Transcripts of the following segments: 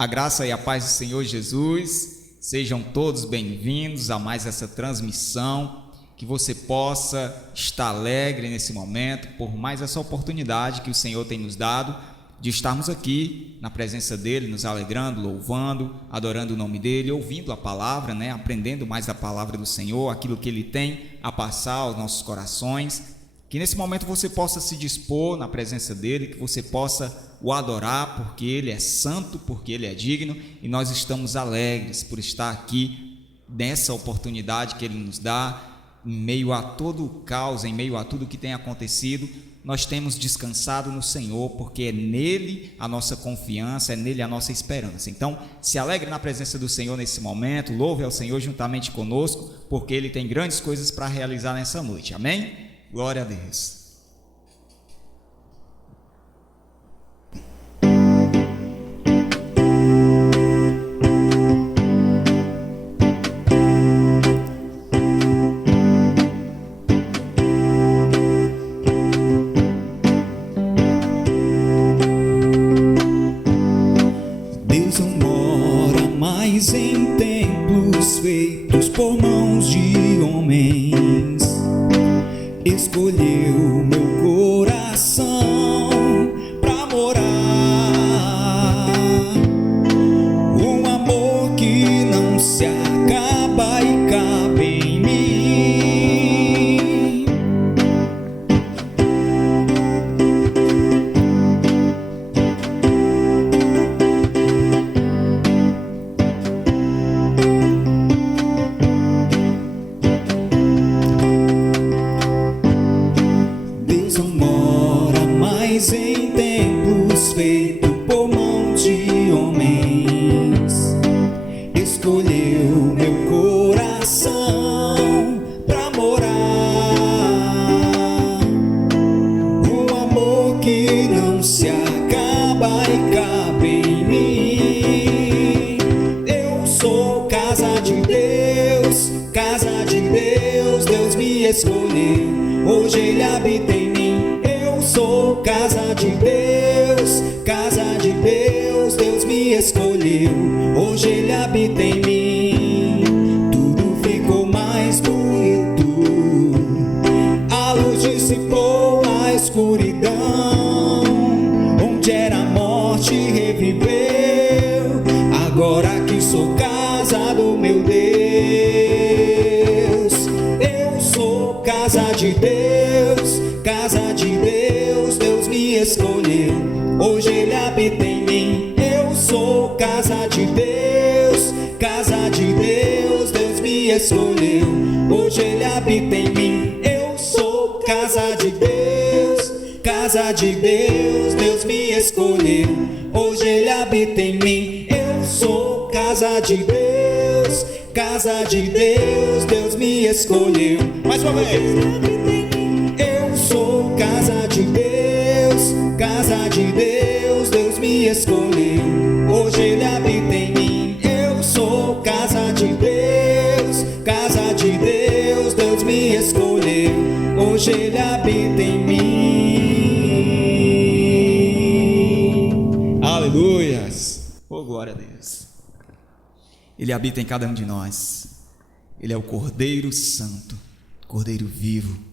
A graça e a paz do Senhor Jesus, sejam todos bem-vindos a mais essa transmissão, que você possa estar alegre nesse momento, por mais essa oportunidade que o Senhor tem nos dado, de estarmos aqui na presença dEle, nos alegrando, louvando, adorando o nome dEle, ouvindo a palavra, aprendendo mais da palavra do Senhor, aquilo que Ele tem a passar aos nossos corações. Que nesse momento você possa se dispor na presença dEle, que você possa o adorar, porque Ele é santo, porque Ele é digno, e nós estamos alegres por estar aqui nessa oportunidade que Ele nos dá, em meio a todo o caos, em meio a tudo que tem acontecido. Nós temos descansado no Senhor, porque é nele a nossa confiança, é nele a nossa esperança. Então, se alegre na presença do Senhor nesse momento, louve ao Senhor juntamente conosco, porque Ele tem grandes coisas para realizar nessa noite, amém? Glória a Deus. Deus não mora mais em templos feitos por mãos de homens. Escolheu meu coração pra morar, um amor que não se acaba e cabe em mim. Deus não mora mais em templos feitos por mãos de homens. Escolheu meu coração pra morar, um amor que não se acaba e cabe em mim. Eu sou casa de Deus, Deus me escolheu. Hoje Ele habita em mim. Eu sou casa de Deus, Deus me escolheu. Hoje Ele habita em mim. Tudo ficou mais bonito, a luz dissipou a escuridão. Onde era a morte reviveu, agora que sou casa do meu Deus. Eu sou casa de Deus, Deus me escolheu. Hoje Ele habita em mim. Eu sou casa de Deus, Deus me escolheu. Hoje Ele habita em mim. Eu sou casa de Deus, Deus me escolheu. Hoje Ele habita em mim. Eu sou casa de Deus, Deus me escolheu. Mais uma vez. Eu sou casa de Deus, Deus me escolheu. Hoje Ele habita em mim. Eu sou casa de Deus, Deus me escolheu. Hoje Ele habita em mim. Aleluias! Oh, glória a Deus! Ele habita em cada um de nós. Ele é o Cordeiro Santo, Cordeiro vivo.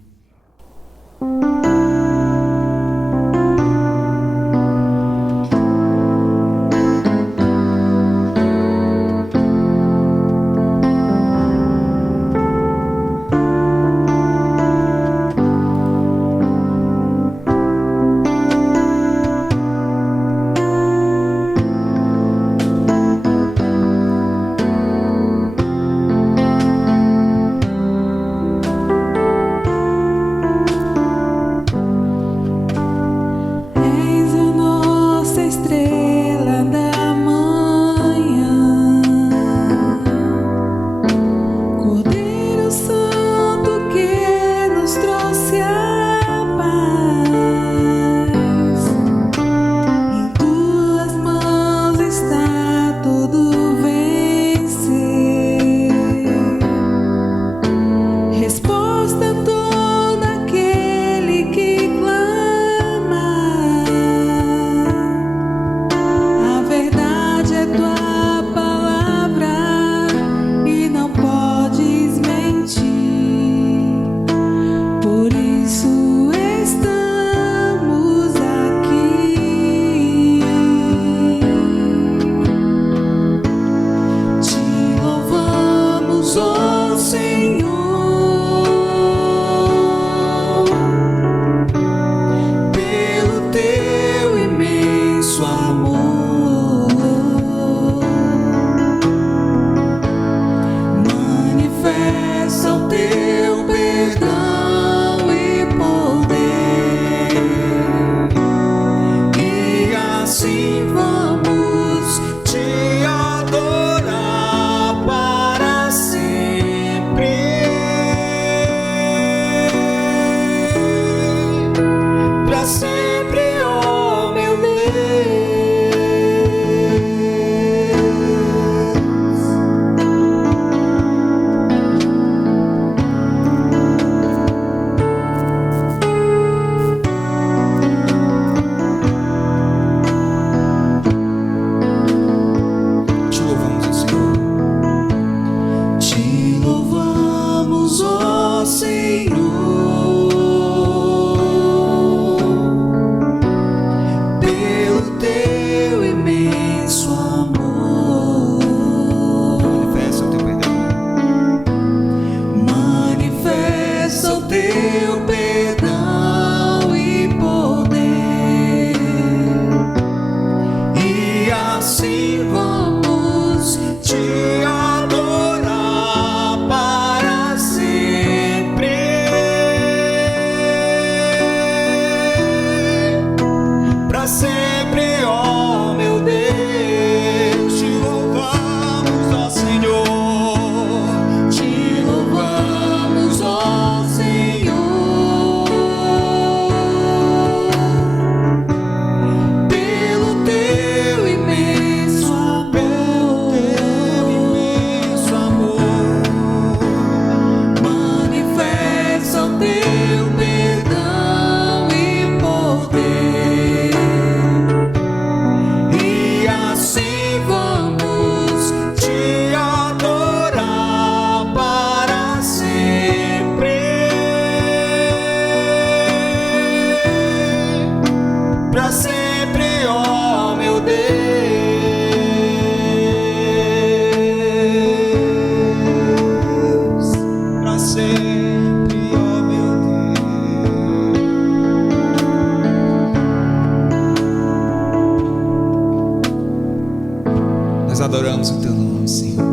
adoramos o Teu nome, Senhor.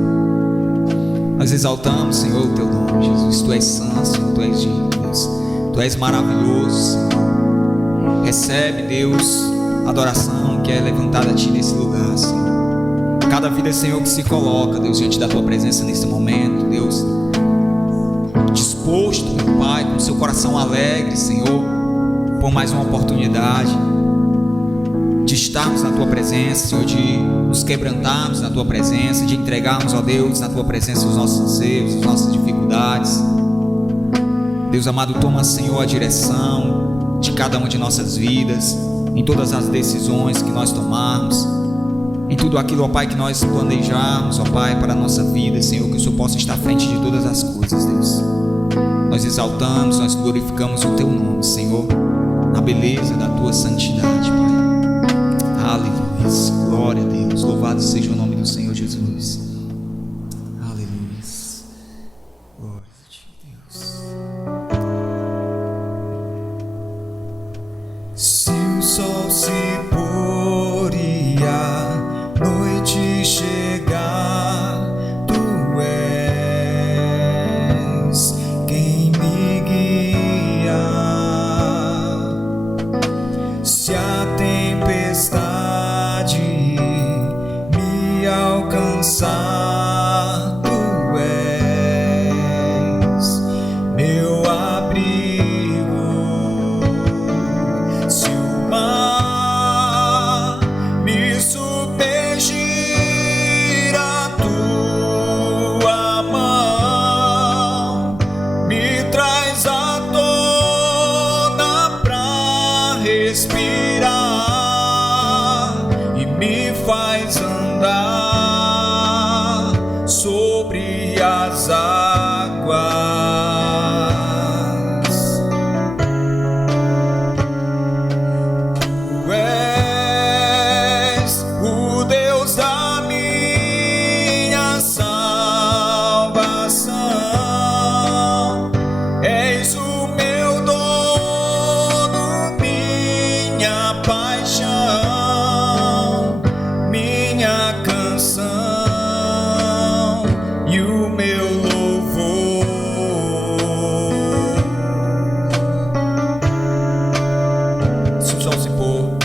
Nós exaltamos, Senhor, o Teu nome, Jesus. Tu és santo, Senhor, Tu és digno, Deus. Tu és maravilhoso, Senhor. Recebe, Deus, a adoração que é levantada a Ti nesse lugar, Senhor. Cada vida, Senhor, que se coloca, Deus, diante da Tua presença nesse momento, Deus, disposto, meu Pai, com seu coração alegre, Senhor, por mais uma oportunidade de estarmos na Tua presença, Senhor, de nos quebrantarmos na Tua presença, de entregarmos, ó Deus, na Tua presença os nossos anseios, as nossas dificuldades. Deus amado, toma, Senhor, a direção de cada uma de nossas vidas, em todas as decisões que nós tomarmos, em tudo aquilo, ó Pai, que nós planejarmos, ó Pai, para a nossa vida, Senhor, que o Senhor possa estar à frente de todas as coisas, Deus. Nós exaltamos, nós glorificamos o Teu nome, Senhor, na beleza da Tua santidade, Pai. Aleluia, glória a Deus, louvado seja o nome do Senhor Jesus. Aleluia, glória a Ti, Deus. Se o sol se pôr e a noite chegar, Tu és quem me guia. Se a tempestade me alcançar, Tu és meu abrigo. Se o mar me submergir, a Tua mão me traz à tona pra respirar e me faz andar sobre as águas. Tu és o Deus da minha salvação, és o meu dono, minha paixão, minha canção e o meu louvor. Se o sol se pôr,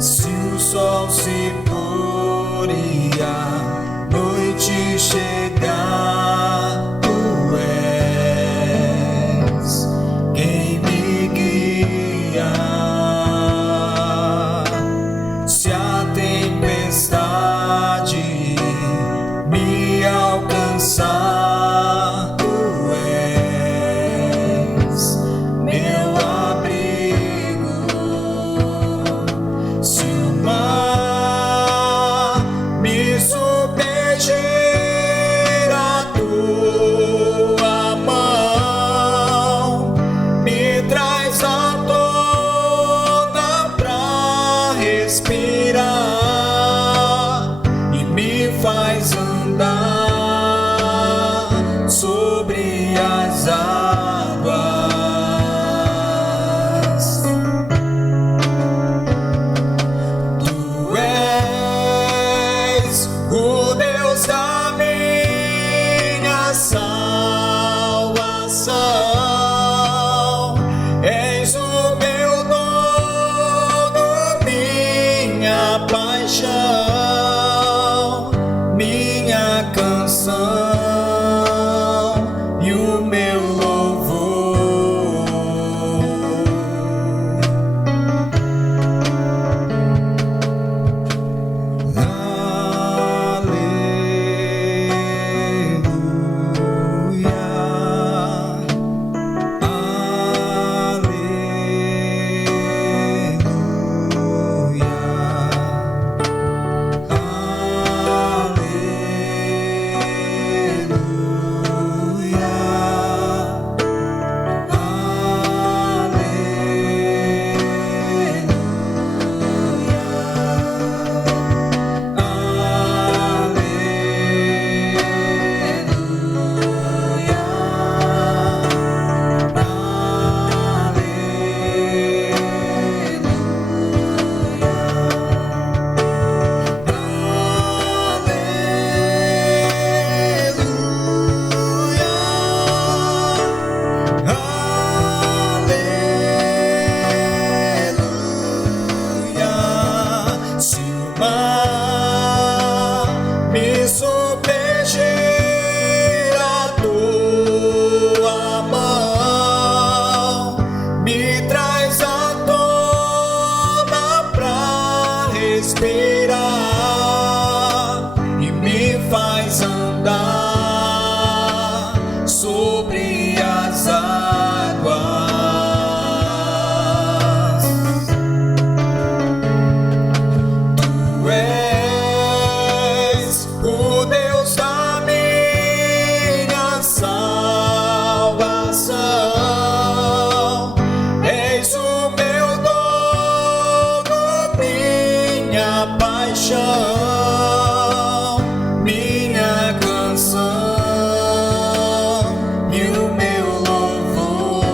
se o sol se pôr e a noite chegar, Tu és quem me guia. Se a tempestade me alcançar, Tu és meu abrigo. Se o mar me submergir, a Tua mão me traz à tona pra respirar e me faz andar sobre as águas. Tu és o Deus da minha salvação, és o meu dono, minha paixão, minha canção e o meu louvor. Aleluia. sobre as águas. Tu és o Deus da minha salvação. És o meu dono, minha paixão, minha canção e o meu louvor.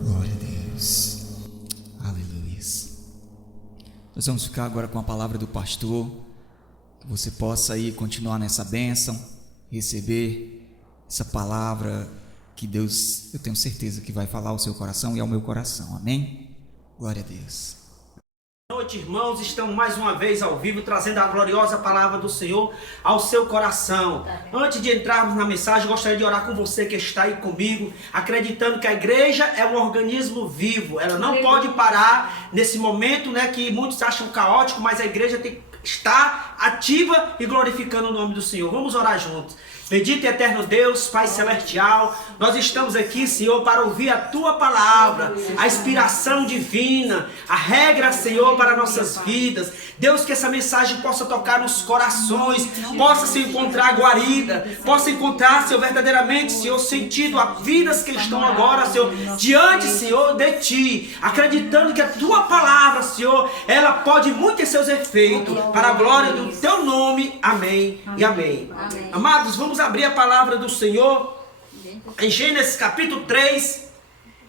Glória a Deus. Aleluia. Nós vamos ficar agora com a palavra do pastor, que você possa aí continuar nessa bênção, receber essa palavra que Deus, eu tenho certeza que vai falar ao seu coração e ao meu coração. Amém? Glória a Deus. Boa noite, irmãos. Estamos mais uma vez ao vivo trazendo a gloriosa palavra do Senhor ao seu coração. Antes de entrarmos na mensagem, gostaria de orar com você que está aí comigo, acreditando que a igreja é um organismo vivo. Ela não pode parar nesse momento, né, que muitos acham caótico, mas a igreja tem que estar ativa e glorificando o nome do Senhor. Vamos orar juntos. Bendito e eterno Deus, Pai Celestial, nós estamos aqui, Senhor, para ouvir a Tua palavra, a inspiração divina, a regra, Senhor, para nossas vidas. Deus, que essa mensagem possa tocar nos corações, possa se encontrar guarida, possa encontrar, Senhor, verdadeiramente, Senhor, sentido a vidas que estão agora, Senhor, diante, Senhor, de Ti, acreditando que a Tua palavra, Senhor, ela pode muito ter seus efeitos, para a glória do Teu nome. Amém e amém. Amados, vamos abrir a palavra do Senhor em Gênesis capítulo 3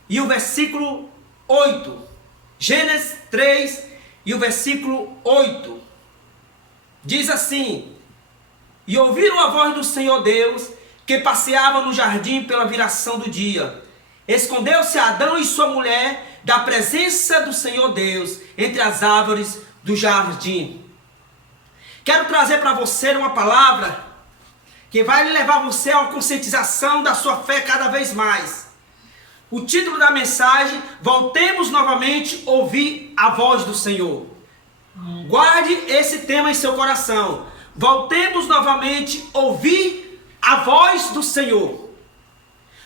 e o versículo 8. Gênesis 3 e o versículo 8. Diz assim: E ouviram a voz do Senhor Deus, que passeava no jardim pela viração do dia. Escondeu-se Adão e sua mulher da presença do Senhor Deus entre as árvores do jardim. Quero trazer para você uma palavra que vai levar você a uma conscientização da sua fé cada vez mais. O título da mensagem: voltemos novamente a ouvir a voz do Senhor. Guarde esse tema em seu coração. Voltemos novamente a ouvir a voz do Senhor.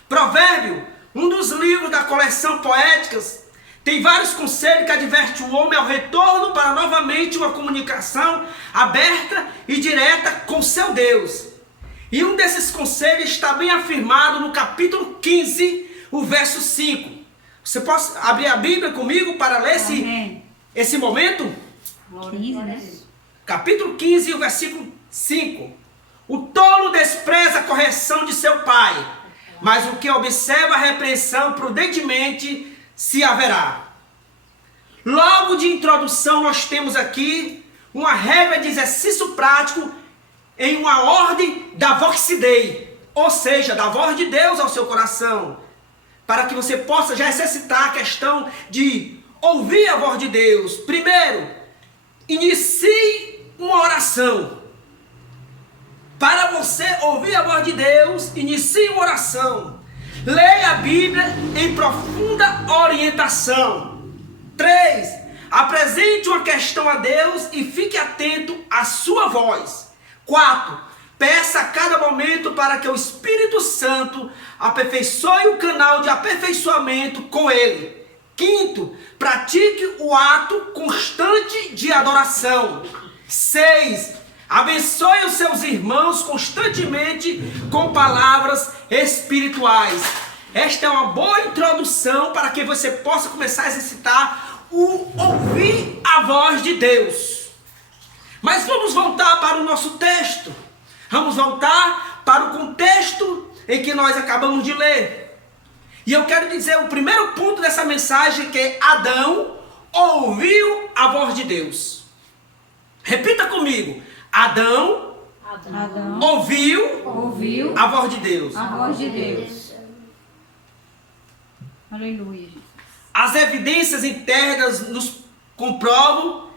Provérbio, um dos livros da coleção Poéticas, tem vários conselhos que advertem o homem ao retorno para novamente uma comunicação aberta e direta com seu Deus. E um desses conselhos está bem afirmado no capítulo 15, o verso 5. Você pode abrir a Bíblia comigo para ler esse momento? 15, né? Capítulo 15, o versículo 5. O tolo despreza a correção de seu pai, mas o que observa a repreensão prudentemente se haverá. Logo de introdução, nós temos aqui uma regra de exercício prático em uma ordem da Vox Dei, ou seja, da voz de Deus ao seu coração, para que você possa já exercitar a questão de ouvir a voz de Deus. Primeiro, inicie uma oração. Para você ouvir a voz de Deus, inicie uma oração. Leia a Bíblia em profunda orientação. 3. Apresente uma questão a Deus e fique atento à sua voz. 4. Peça a cada momento para que o Espírito Santo aperfeiçoe o canal de aperfeiçoamento com Ele. 5. Pratique o ato constante de adoração. 6. Abençoe os seus irmãos constantemente com palavras espirituais. Esta é uma boa introdução para que você possa começar a exercitar o ouvir a voz de Deus. Mas vamos voltar para o nosso texto. Vamos voltar para o contexto em que nós acabamos de ler. E eu quero dizer o primeiro ponto dessa mensagem, que Adão ouviu a voz de Deus. Repita comigo. Adão ouviu a voz de Deus. A voz de Deus. Aleluia. As evidências internas nos comprovam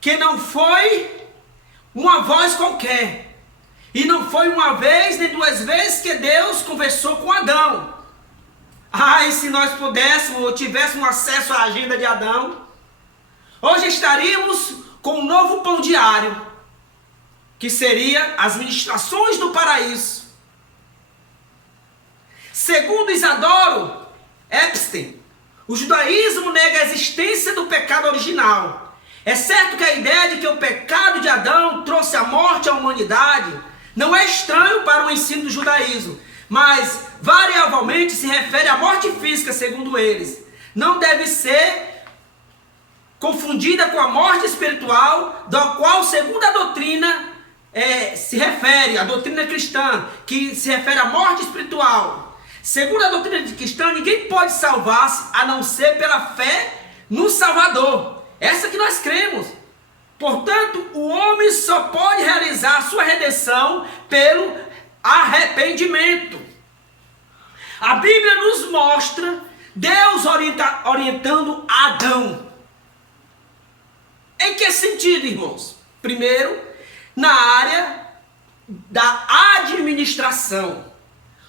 que não foi uma voz qualquer. E não foi uma vez nem duas vezes que Deus conversou com Adão. Ai, se nós pudéssemos ou tivéssemos acesso à agenda de Adão, hoje estaríamos com um novo pão diário, que seria as ministrações do paraíso. Segundo Isadora Epstein, o judaísmo nega a existência do pecado original. É certo que a ideia de que o pecado de Adão trouxe a morte à humanidade não é estranho para o ensino do judaísmo, mas variavelmente se refere à morte física, segundo eles. Não deve ser confundida com a morte espiritual, da qual, segundo a doutrina, se refere, a doutrina cristã, que se refere à morte espiritual. Segundo a doutrina cristã, ninguém pode salvar-se a não ser pela fé no Salvador. Essa que nós cremos. Portanto, o homem só pode realizar a sua redenção pelo arrependimento. A Bíblia nos mostra Deus orientando Adão. Em que sentido, irmãos? Primeiro, na área da administração.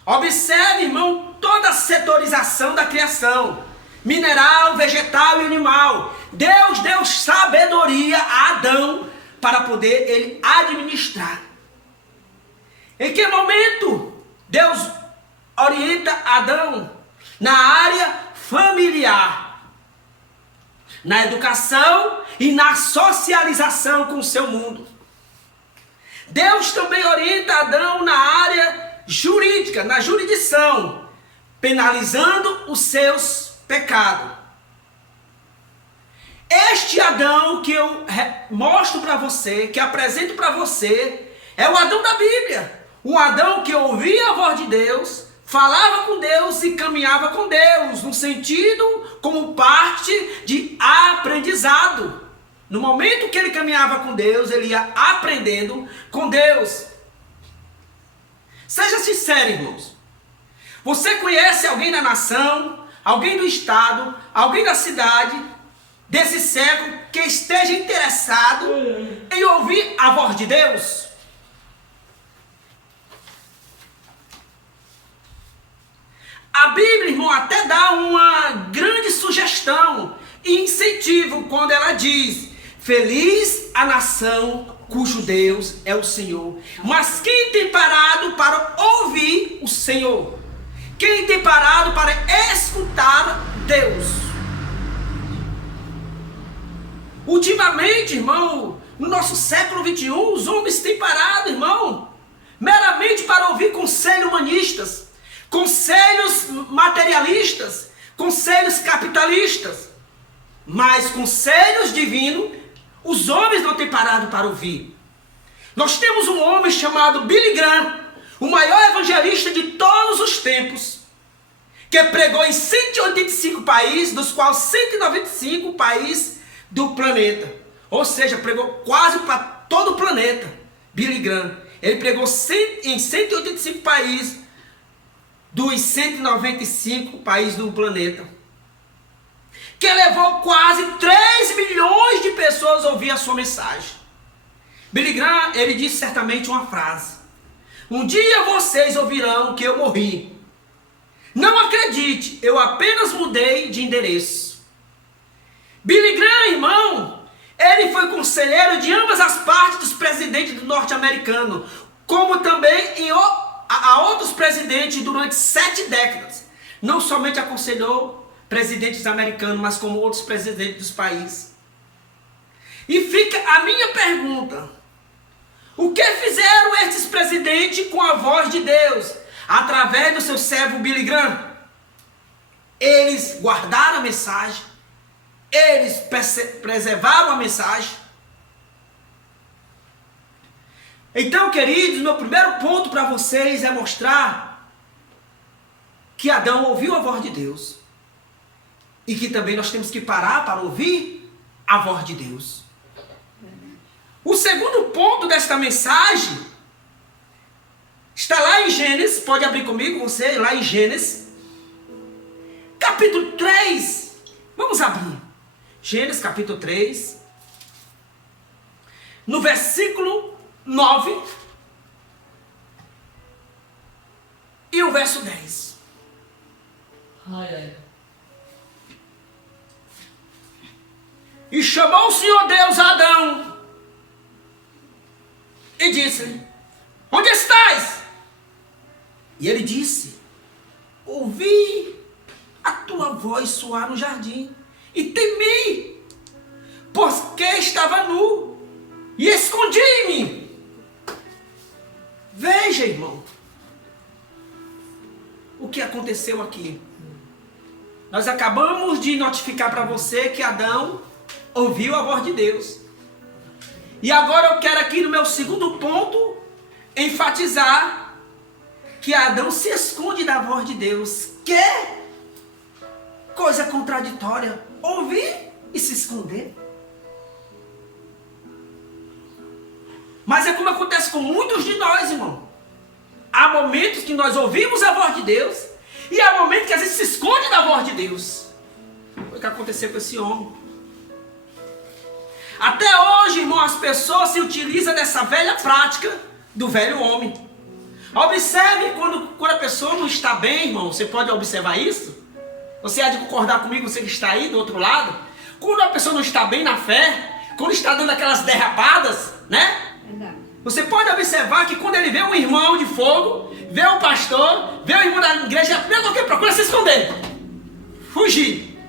Observe, irmão, toda a setorização da criação. Mineral, vegetal e animal. Deus deu sabedoria a Adão para poder ele administrar. Em que momento Deus orienta Adão? Na área familiar, na educação e na socialização com o seu mundo. Deus também orienta Adão na área jurídica, na jurisdição, penalizando os seus pecados. Este Adão que eu mostro para você, que apresento para você, é o Adão da Bíblia. Um Adão que ouvia a voz de Deus, falava com Deus e caminhava com Deus, no sentido como parte de aprendizado. No momento que ele caminhava com Deus, ele ia aprendendo com Deus. Seja sincero, irmãos. Você conhece alguém da nação, alguém do estado, alguém da cidade, desse século, que esteja interessado em ouvir a voz de Deus? A Bíblia, irmão, até dá uma grande sugestão e incentivo quando ela diz: feliz a nação cujo Deus é o Senhor. Mas quem tem parado para ouvir o Senhor? Quem tem parado para escutar Deus? Ultimamente, irmão, no nosso século 21, os homens têm parado, irmão, meramente para ouvir conselhos humanistas, conselhos materialistas, conselhos capitalistas. Mas conselhos divinos, os homens não têm parado para ouvir. Nós temos um homem chamado Billy Graham, o maior evangelista de todos os tempos, que pregou em 185 países, dos quais 195 países do planeta. Ou seja, pregou quase para todo o planeta. Billy Graham. Ele pregou em 185 países dos 195 países do planeta. Que levou quase 3 milhões de pessoas a ouvir a sua mensagem. Billy Graham, ele disse certamente uma frase: um dia vocês ouvirão que eu morri. Não acredite, eu apenas mudei de endereço. Billy Graham, irmão, ele foi conselheiro de ambas as partes dos presidentes do norte-americano, como também a outros presidentes durante 7 décadas. Não somente aconselhou presidentes americanos, mas como outros presidentes dos países. E fica a minha pergunta: o que fizeram esses presidentes com a voz de Deus, através do seu servo Billy Graham? Eles guardaram a mensagem, eles preservaram a mensagem. Então, queridos, meu primeiro ponto para vocês é mostrar que Adão ouviu a voz de Deus. E que também nós temos que parar para ouvir a voz de Deus. O segundo ponto desta mensagem está lá em Gênesis. Pode abrir comigo você, lá em Gênesis. Capítulo 3. Vamos abrir. Gênesis capítulo 3. No versículo 9. E o verso 10. E chamou o Senhor Deus a Adão. E disse-lhe: onde estás? E ele disse: ouvi a tua voz soar no jardim, e temi, porque estava nu, e escondi-me. Veja, irmão, o que aconteceu aqui. Nós acabamos de notificar para você que Adão ouviu a voz de Deus. E agora eu quero aqui no meu segundo ponto enfatizar que Adão se esconde da voz de Deus. Que coisa contraditória, ouvir e se esconder. Mas é como acontece com muitos de nós, irmão. Há momentos que nós ouvimos a voz de Deus e há momentos que a gente se esconde da voz de Deus. Foi o que aconteceu com esse homem. Até hoje, irmão, as pessoas se utilizam dessa velha prática do velho homem. Observe quando a pessoa não está bem, irmão. Você pode observar isso? Você há de concordar comigo, você que está aí do outro lado. Quando a pessoa não está bem na fé, quando está dando aquelas derrapadas, né? Verdade. Você pode observar que quando ele vê um irmão de fogo, vê o pastor, vê o irmão da igreja, a primeira coisa que ele procura é se esconder. Fugir.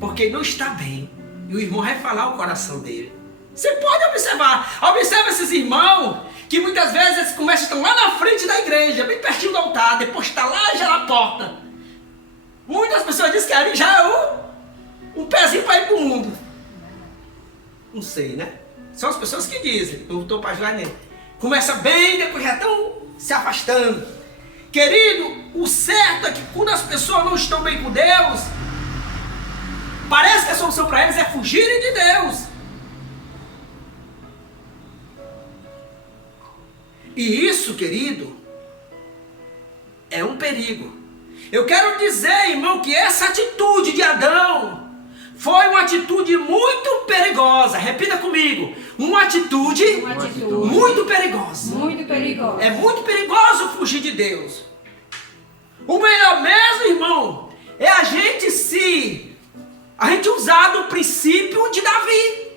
Porque não está bem. E o irmão vai falar o coração dele. Você pode observar. Observa esses irmãos que muitas vezes eles começam a estar lá na frente da igreja, bem pertinho do altar, depois está lá já na porta. Muitas pessoas dizem que ali já é um pezinho para ir para o mundo. Não sei, né? São as pessoas que dizem. Eu estou para ajudar nele. Começa bem, depois já estão se afastando. Querido, o certo é que quando as pessoas não estão bem com Deus, parece que a solução para eles é fugirem de Deus. E isso, querido, é um perigo. Eu quero dizer, irmão, que essa atitude de Adão foi uma atitude muito perigosa. Repita comigo. Uma atitude muito perigosa. Muito perigosa. É muito perigoso fugir de Deus. O melhor mesmo, irmão, é a gente usar do princípio de Davi.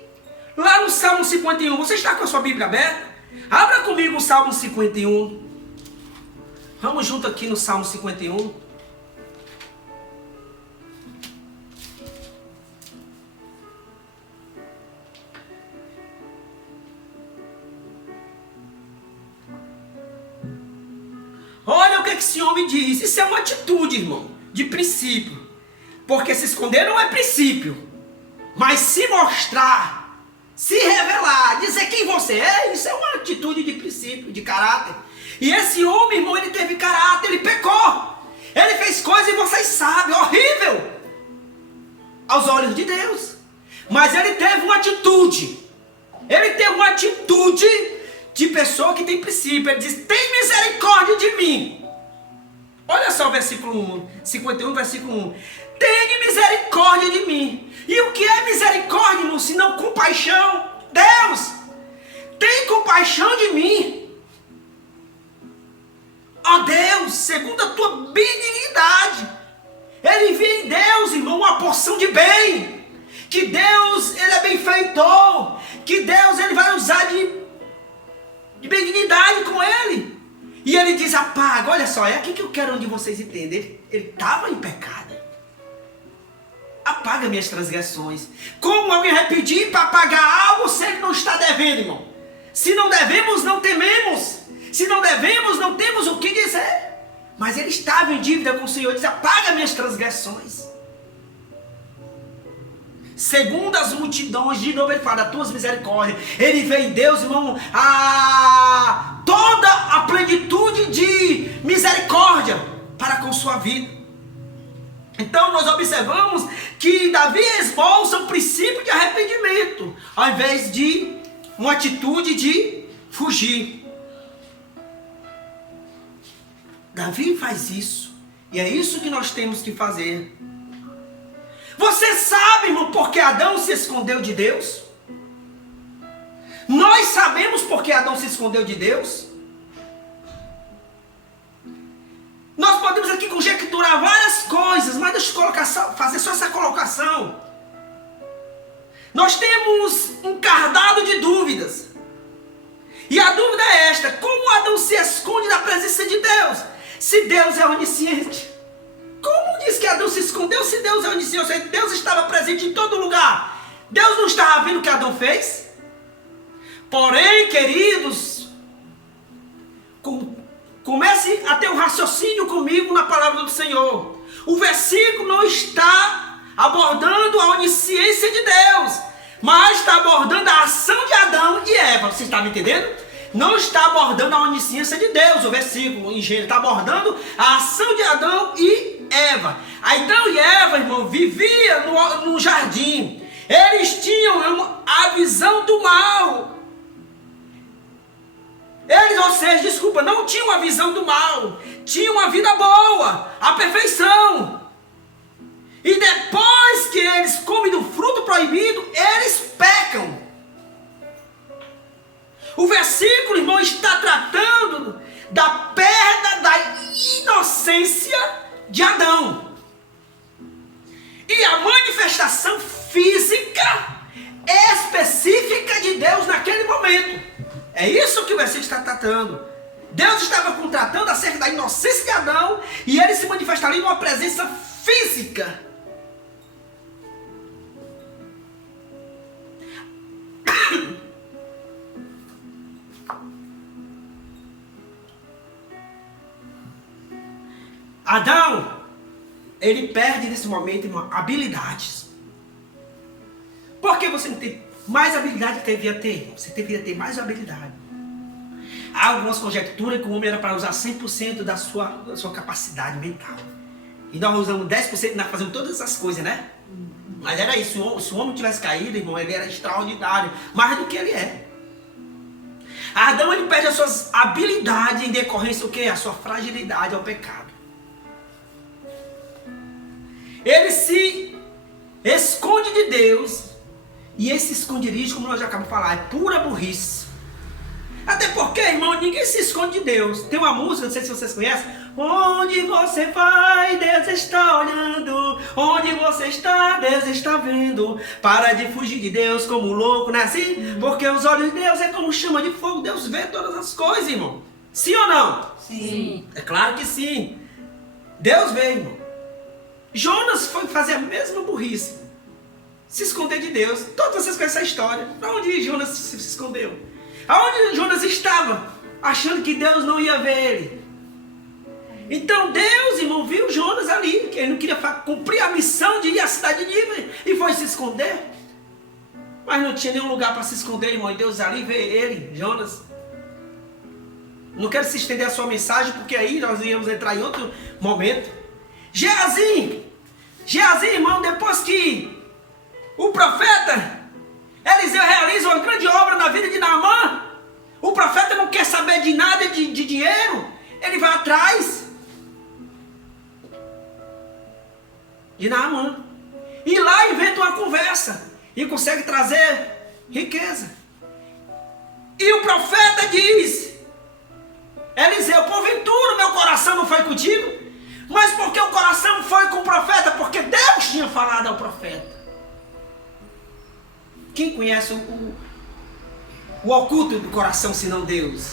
Lá no Salmo 51. Você está com a sua Bíblia aberta? Abra comigo o Salmo 51. Vamos junto aqui no Salmo 51. Olha o que esse homem diz. Isso é uma atitude, irmão, de princípio. Porque se esconder não é princípio. Mas se mostrar, se revelar, dizer quem você é, isso é uma atitude de princípio, de caráter. E esse homem, irmão, ele teve caráter, ele pecou. Ele fez coisas, e vocês sabem, horrível aos olhos de Deus. Mas ele teve uma atitude. Ele teve uma atitude de pessoa que tem princípio. Ele diz: tem misericórdia de mim. Olha só o versículo 1, 51, versículo 1. Tem misericórdia de mim. E o que é misericórdia, irmão, se não compaixão? Deus, tem compaixão de mim. Ó Deus, segundo a tua benignidade. Ele vê em Deus, irmão, uma porção de bem. Que Deus, ele é benfeitor. Que Deus, ele vai usar de benignidade com ele. E ele diz: apaga. Olha só, é aqui que eu quero onde vocês entendem. Ele estava em pecado. Apaga minhas transgressões. Como alguém vai pedir para pagar algo se ele não está devendo, irmão? Se não devemos, não tememos. Se não devemos, não temos o que dizer. Mas ele estava em dívida com o Senhor. Ele diz: apaga minhas transgressões. segundo as multidões, de novo ele fala, das tuas misericórdias. Ele vê em Deus, irmão, toda a plenitude de misericórdia para com sua vida. Então nós observamos que Davi esboça um princípio de arrependimento, ao invés de uma atitude de fugir. Davi faz isso, e é isso que nós temos que fazer. Você sabe, irmão, por que Adão se escondeu de Deus? Nós sabemos por que Adão se escondeu de Deus? Nós podemos aqui conjecturar várias coisas, mas deixa eu fazer só essa colocação. Nós temos um cardado de dúvidas. E a dúvida é esta: como Adão se esconde da presença de Deus, se Deus é onisciente? Como diz que Adão se escondeu se Deus é onisciente? Deus estava presente em todo lugar. Deus não estava vendo o que Adão fez? Porém, queridos, comece a ter um raciocínio comigo na palavra do Senhor. O versículo não está abordando a onisciência de Deus, mas está abordando a ação de Adão e Eva. Você está me entendendo? Não está abordando a onisciência de Deus, o versículo em Gênesis está abordando a ação de Adão e Eva. Adão e Eva, irmão, viviam no jardim. Eles tinham a visão do mal. Eles, ou seja, não tinham a visão do mal, tinham uma vida boa, a perfeição. E depois que eles comem do fruto proibido, eles pecam. O versículo, irmão, está tratando da perda da inocência de Adão. E a manifestação física específica de Deus naquele momento. É isso que o versículo está tratando. Deus estava tratando acerca da inocência de Adão e ele se manifestaria numa presença física. Adão, ele perde nesse momento, irmão, habilidades. Por que você não tem mais habilidade que devia ter? Você deveria ter mais habilidade. Há algumas conjecturas que o homem era para usar 100% da sua capacidade mental. E nós usamos 10% e nós fazemos todas essas coisas, né? Mas era isso, se o homem tivesse caído, irmão, ele era extraordinário, mais do que ele é. Adão, ele perde as suas habilidades em decorrência do quê? A sua fragilidade ao pecado. Ele se esconde de Deus. E esse esconderijo, como nós já acabamos de falar, é pura burrice. Até porque, irmão, ninguém se esconde de Deus. Tem uma música, não sei se vocês conhecem. Onde você vai, Deus está olhando. Onde você está, Deus está vendo. Para de fugir de Deus como louco, não é assim? Porque os olhos de Deus é como chama de fogo. Deus vê todas as coisas, irmão. Sim ou não? Sim. É claro que sim. Deus vê, irmão. Jonas foi fazer a mesma burrice. Se esconder de Deus. Todos vocês conhecem essa história. Para onde Jonas se escondeu? Aonde Jonas estava? Achando que Deus não ia ver ele. Então Deus, irmão, viu Jonas ali, que ele não queria cumprir a missão de ir à cidade de Nínive e foi se esconder. Mas não tinha nenhum lugar para se esconder, irmão. E Deus ali vê ele, Jonas. Não quero se estender a sua mensagem, porque aí nós íamos entrar em outro momento. Geazi, irmão, depois que o profeta Eliseu realiza uma grande obra na vida de Naamã, o profeta não quer saber de nada de dinheiro, ele vai atrás de Naamã. E lá inventa uma conversa e consegue trazer riqueza. E o profeta diz: Eliseu, porventura meu coração não foi contigo? Mas por que o coração foi com o profeta? Porque Deus tinha falado ao profeta. Quem conhece o oculto do coração senão Deus?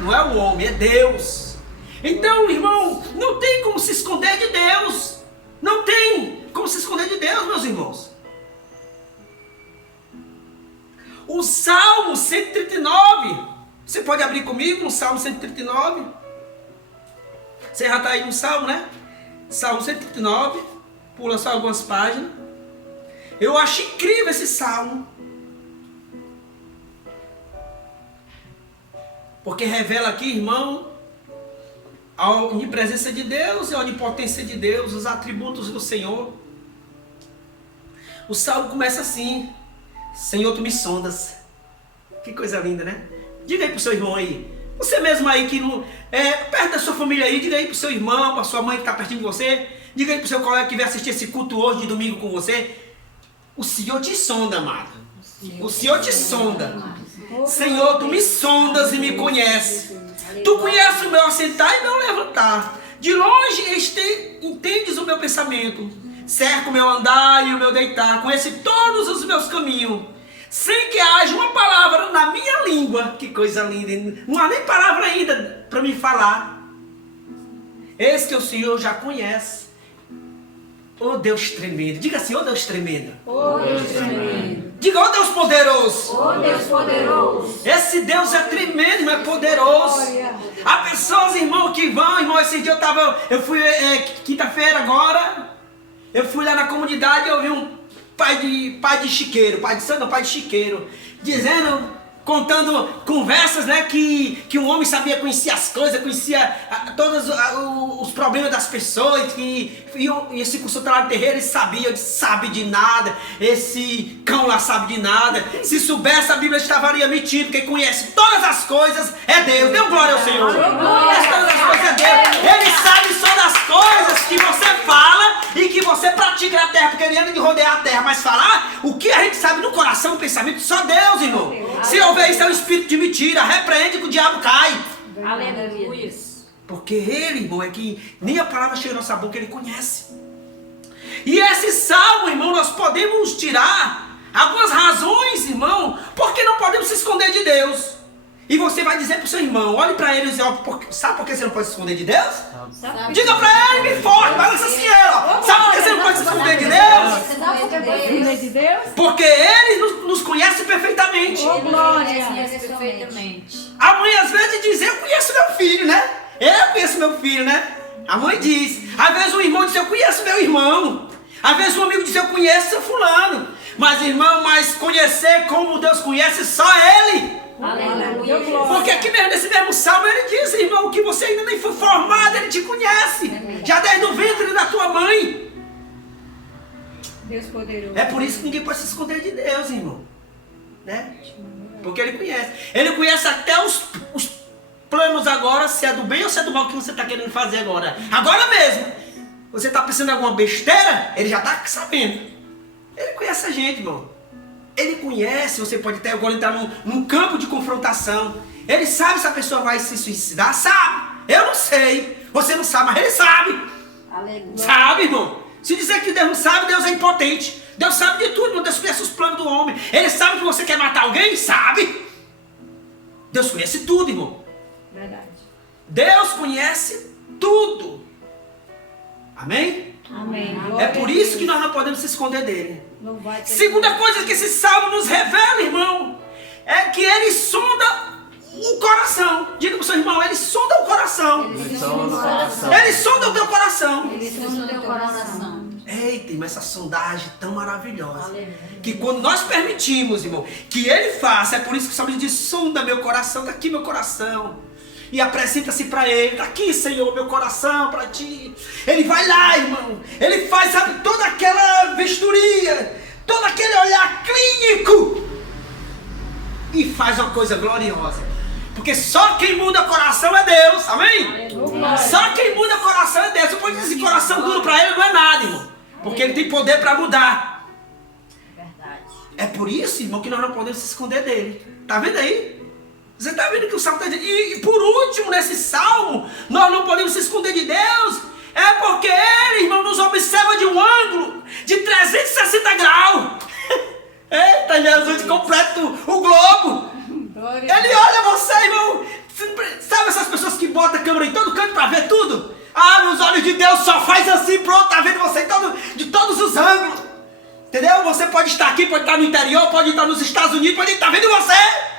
Não é o homem, é Deus. Então, irmão, não tem como se esconder de Deus. Não tem como se esconder de Deus, meus irmãos. O Salmo 139, você pode abrir comigo no Salmo 139? Você já está aí no Salmo, né? Salmo 139, pula só algumas páginas. Eu acho incrível esse salmo. Porque revela aqui, irmão, a onipresença de Deus e a onipotência de Deus, os atributos do Senhor. O salmo começa assim: Senhor, tu me sondas. Que coisa linda, né? Diga aí pro seu irmão aí. Você mesmo aí que não perto da sua família aí, diga aí pro seu irmão, pra sua mãe que está pertinho de você. Diga aí pro seu colega que vai assistir esse culto hoje de domingo com você. O Senhor te sonda, amado. O Senhor te sonda. Senhor, tu me sondas e me conheces. Tu conheces o meu assentar e o meu levantar. De longe entendes o meu pensamento. Cerca o meu andar e o meu deitar. Conhece todos os meus caminhos. Sem que haja uma palavra na minha língua. Que coisa linda. Não há nem palavra ainda para me falar. Eis que o Senhor já conhece. Oh Deus tremendo. Diga assim, oh Deus tremendo. Oh Deus tremendo. Diga, oh Deus poderoso. Oh Deus poderoso. Esse Deus é tremendo, é poderoso. Há pessoas, irmão, que vão, irmão, esse dia eu fui quinta-feira agora, eu fui lá na comunidade e eu vi um pai de chiqueiro, pai de chiqueiro, contando conversas, né, que um homem sabia conhecer as coisas, conhecia todos os problemas das pessoas, e esse consultor lá no terreiro, ele sabia, eu disse, sabe de nada, esse cão lá sabe de nada, se soubesse a Bíblia estaria mentindo, porque conhece todas as coisas, é Deus, dê glória ao Senhor, conhece todas as coisas, é Deus, Ele sabe só das coisas que você fala e que você pratica na terra, porque Ele anda de rodear a terra, mas falar o que a gente sabe no coração, no pensamento, só Deus, irmão. Se houver isso é um espírito de mentira, repreende que o diabo cai. Aleluia. Porque Ele, irmão, é que nem a palavra chega na nossa boca, Ele conhece. E esse salmo, irmão, nós podemos tirar algumas razões, irmão, porque não podemos se esconder de Deus. E você vai dizer para o seu irmão, olhe para ele e diz, sabe por que você não pode se esconder de Deus? Sabe. Diga para ele, bem forte, balança assim, ó. Sabe por que você não pode se esconder de Deus? Sabe por que pode se esconder de Deus? Porque Ele nos conhece perfeitamente. Oh, glória. Perfeitamente. A mãe às vezes diz, eu conheço meu filho, né? Eu conheço meu filho, né? A mãe diz. Às vezes o irmão diz, eu conheço meu irmão. Às vezes um amigo diz, eu conheço seu fulano. Mas irmão, conhecer como Deus conhece só Ele. Aleluia. Porque aqui mesmo, nesse mesmo salmo, ele diz, irmão, que você ainda nem foi formado, Ele te conhece. Já desde o ventre da tua mãe. Deus poderoso. É por isso que ninguém pode se esconder de Deus, irmão. Né? Porque Ele conhece. Ele conhece até os planos agora, se é do bem ou se é do mal que você está querendo fazer agora. Agora mesmo. Você está pensando em alguma besteira, Ele já está sabendo. Ele conhece a gente, irmão. Ele conhece, você pode até agora entrar num campo de confrontação. Ele sabe se a pessoa vai se suicidar, sabe. Eu não sei. Você não sabe, mas Ele sabe. Aleluia. Sabe, irmão? Se dizer que Deus não sabe, Deus é impotente. Deus sabe de tudo, irmão. Deus conhece os planos do homem. Ele sabe que você quer matar alguém? Sabe. Deus conhece tudo, irmão. Verdade. Deus conhece tudo. Amém? Amém. É por isso que nós não podemos se esconder dele. Não vai ter Segunda coisa que esse salmo nos revela, irmão, é que ele sonda o coração. Diga para o seu irmão, ele sonda o coração. Ele sonda o coração. Ele sonda o teu coração. Ele sonda o teu coração. Eita, irmão, essa sondagem tão maravilhosa. Aleluia. Que quando nós permitimos, irmão, que ele faça, é por isso que o salmo diz, sonda meu coração, está aqui meu coração. E apresenta-se para Ele, está aqui, Senhor, meu coração para Ti. Ele vai lá, irmão. Ele faz, sabe, toda aquela vistoria, todo aquele olhar clínico. E faz uma coisa gloriosa. Porque só quem muda o coração é Deus, amém? Aleluia. Só quem muda o coração é Deus. Você pode dizer que coração duro para Ele não é nada, irmão. Porque Ele tem poder para mudar. Verdade. É por isso, irmão, que nós não podemos se esconder dele. Tá vendo aí? Você está vendo que o salmo está dizendo? E por último, nesse salmo, nós não podemos se esconder de Deus. É porque Ele, irmão, nos observa de um ângulo de 360 graus. Eita, Jesus, completo o globo. Ele olha você, irmão. Sabe essas pessoas que botam a câmera em todo canto para ver tudo? Ah, nos olhos de Deus só faz assim, pronto, tá vendo você de todos os ângulos. Entendeu? Você pode estar aqui, pode estar no interior, pode estar nos Estados Unidos, pode estar vendo você.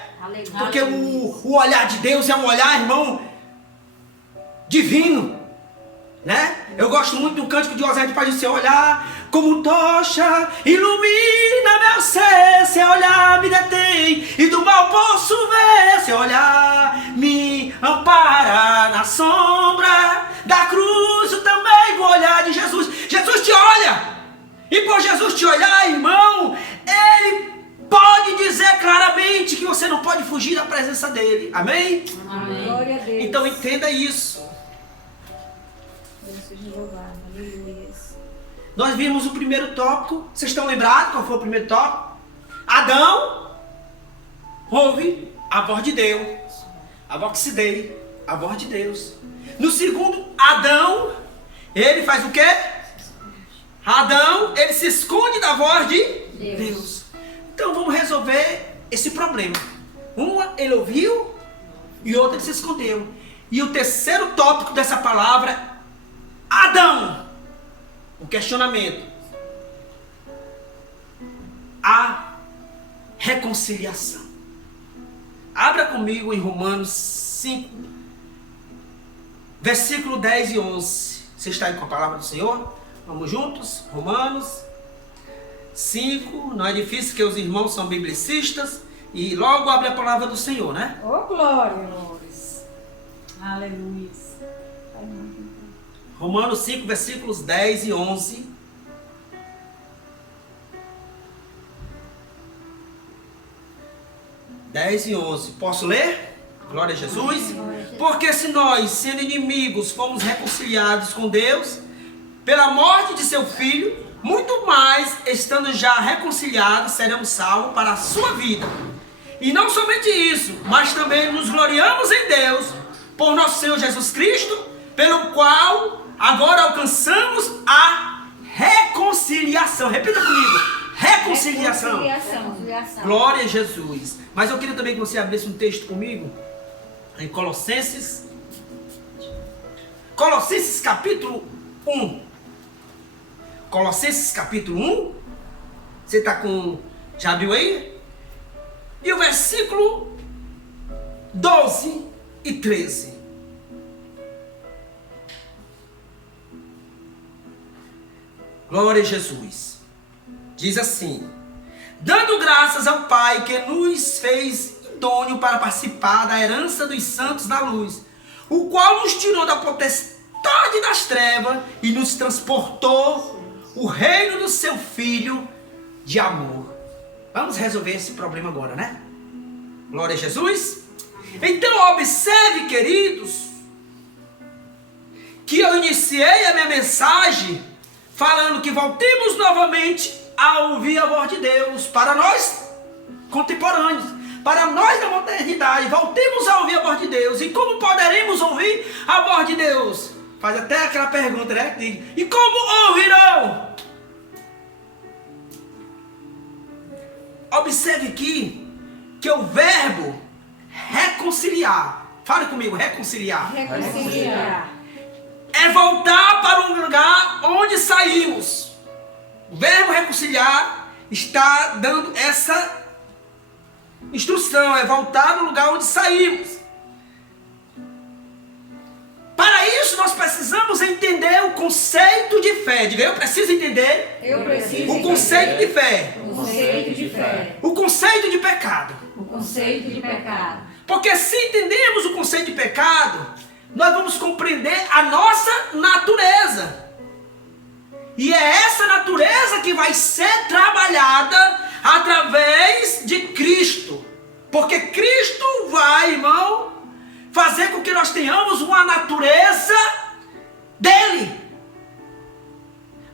Porque o olhar de Deus é um olhar, irmão, divino, né? Eu gosto muito do cântico de José de Paz, de olhar como tocha, ilumina meu ser, seu olhar me detém, e do mal posso ver, seu olhar me ampara na sombra da cruz, eu também vou olhar de Jesus. Jesus te olha, e por Jesus te olhar, irmão, Ele pode dizer claramente que você não pode fugir da presença dele. Amém? Amém. Glória a Deus. Então entenda isso. Deus seja louvado. Aleluia. Nós vimos o primeiro tópico. Vocês estão lembrados qual foi o primeiro tópico? Adão ouve a voz de Deus. A voxidei, a voz de Deus. No segundo, Adão, ele faz o quê? Adão, ele se esconde da voz de Deus. Então vamos resolver esse problema. Uma ele ouviu e outra ele se escondeu. E o terceiro tópico dessa palavra, Adão, o questionamento, a reconciliação. Abra comigo em Romanos 5, versículo 10 e 11. Você está aí com a palavra do Senhor? Vamos juntos? Romanos 5, não é difícil porque os irmãos são biblicistas e logo abre a palavra do Senhor, né? Oh, glória. Aleluia. Romanos 5, versículos 10 e 11. Posso ler? Glória a Jesus. Porque se nós, sendo inimigos, fomos reconciliados com Deus pela morte de seu Filho, muito mais, estando já reconciliados, seremos salvos para a sua vida. E não somente isso, mas também nos gloriamos em Deus, por nosso Senhor Jesus Cristo, pelo qual agora alcançamos a reconciliação. Repita comigo. Reconciliação. Glória a Jesus. Mas eu queria também que você abrisse um texto comigo, em Colossenses. Colossenses capítulo 1. Colossenses capítulo 1. Você está com... Já abriu aí? E o versículo 12 e 13. Glória a Jesus. Diz assim: dando graças ao Pai que nos fez idôneo para participar da herança dos santos na luz, o qual nos tirou da potestade das trevas e nos transportou o reino do seu Filho de amor. Vamos resolver esse problema agora, né? Glória a Jesus. Então observe, queridos, que eu iniciei a minha mensagem falando que voltemos novamente a ouvir a voz de Deus para nós contemporâneos, para nós da modernidade. Voltemos a ouvir a voz de Deus. E como poderemos ouvir a voz de Deus? Faz até aquela pergunta, né? E como ouvirão? Observe aqui que o verbo reconciliar, fale comigo, reconciliar, é voltar para um lugar onde saímos. O verbo reconciliar está dando essa instrução, é voltar no lugar onde saímos. Para isso nós precisamos entender o conceito de fé. Diga, eu preciso entender o conceito de fé. O conceito de fé. O conceito de pecado. O conceito de pecado. Porque se entendemos o conceito de pecado, nós vamos compreender a nossa natureza. E é essa natureza que vai ser trabalhada através de Cristo. Porque Cristo vai, irmão, fazer com que nós tenhamos uma natureza dele.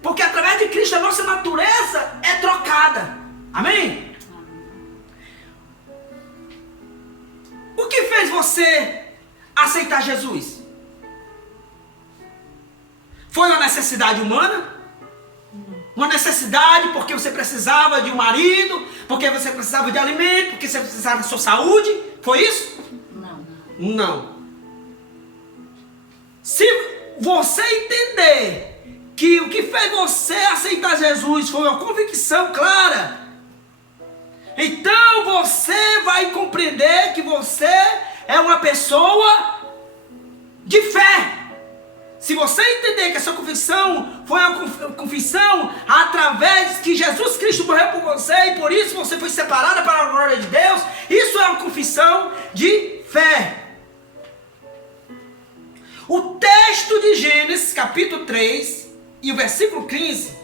Porque através de Cristo a nossa natureza é trocada. Amém? O que fez você aceitar Jesus? Foi uma necessidade humana? Uma necessidade porque você precisava de um marido, porque você precisava de alimento, porque você precisava da sua saúde? Foi isso? Não. Se você entender que o que fez você aceitar Jesus foi uma convicção clara, então você vai compreender que você é uma pessoa de fé. Se você entender que essa confissão foi uma confissão através que Jesus Cristo morreu por você e por isso você foi separada para a glória de Deus, isso é uma confissão de fé. O texto de Gênesis, capítulo 3 e o versículo 15.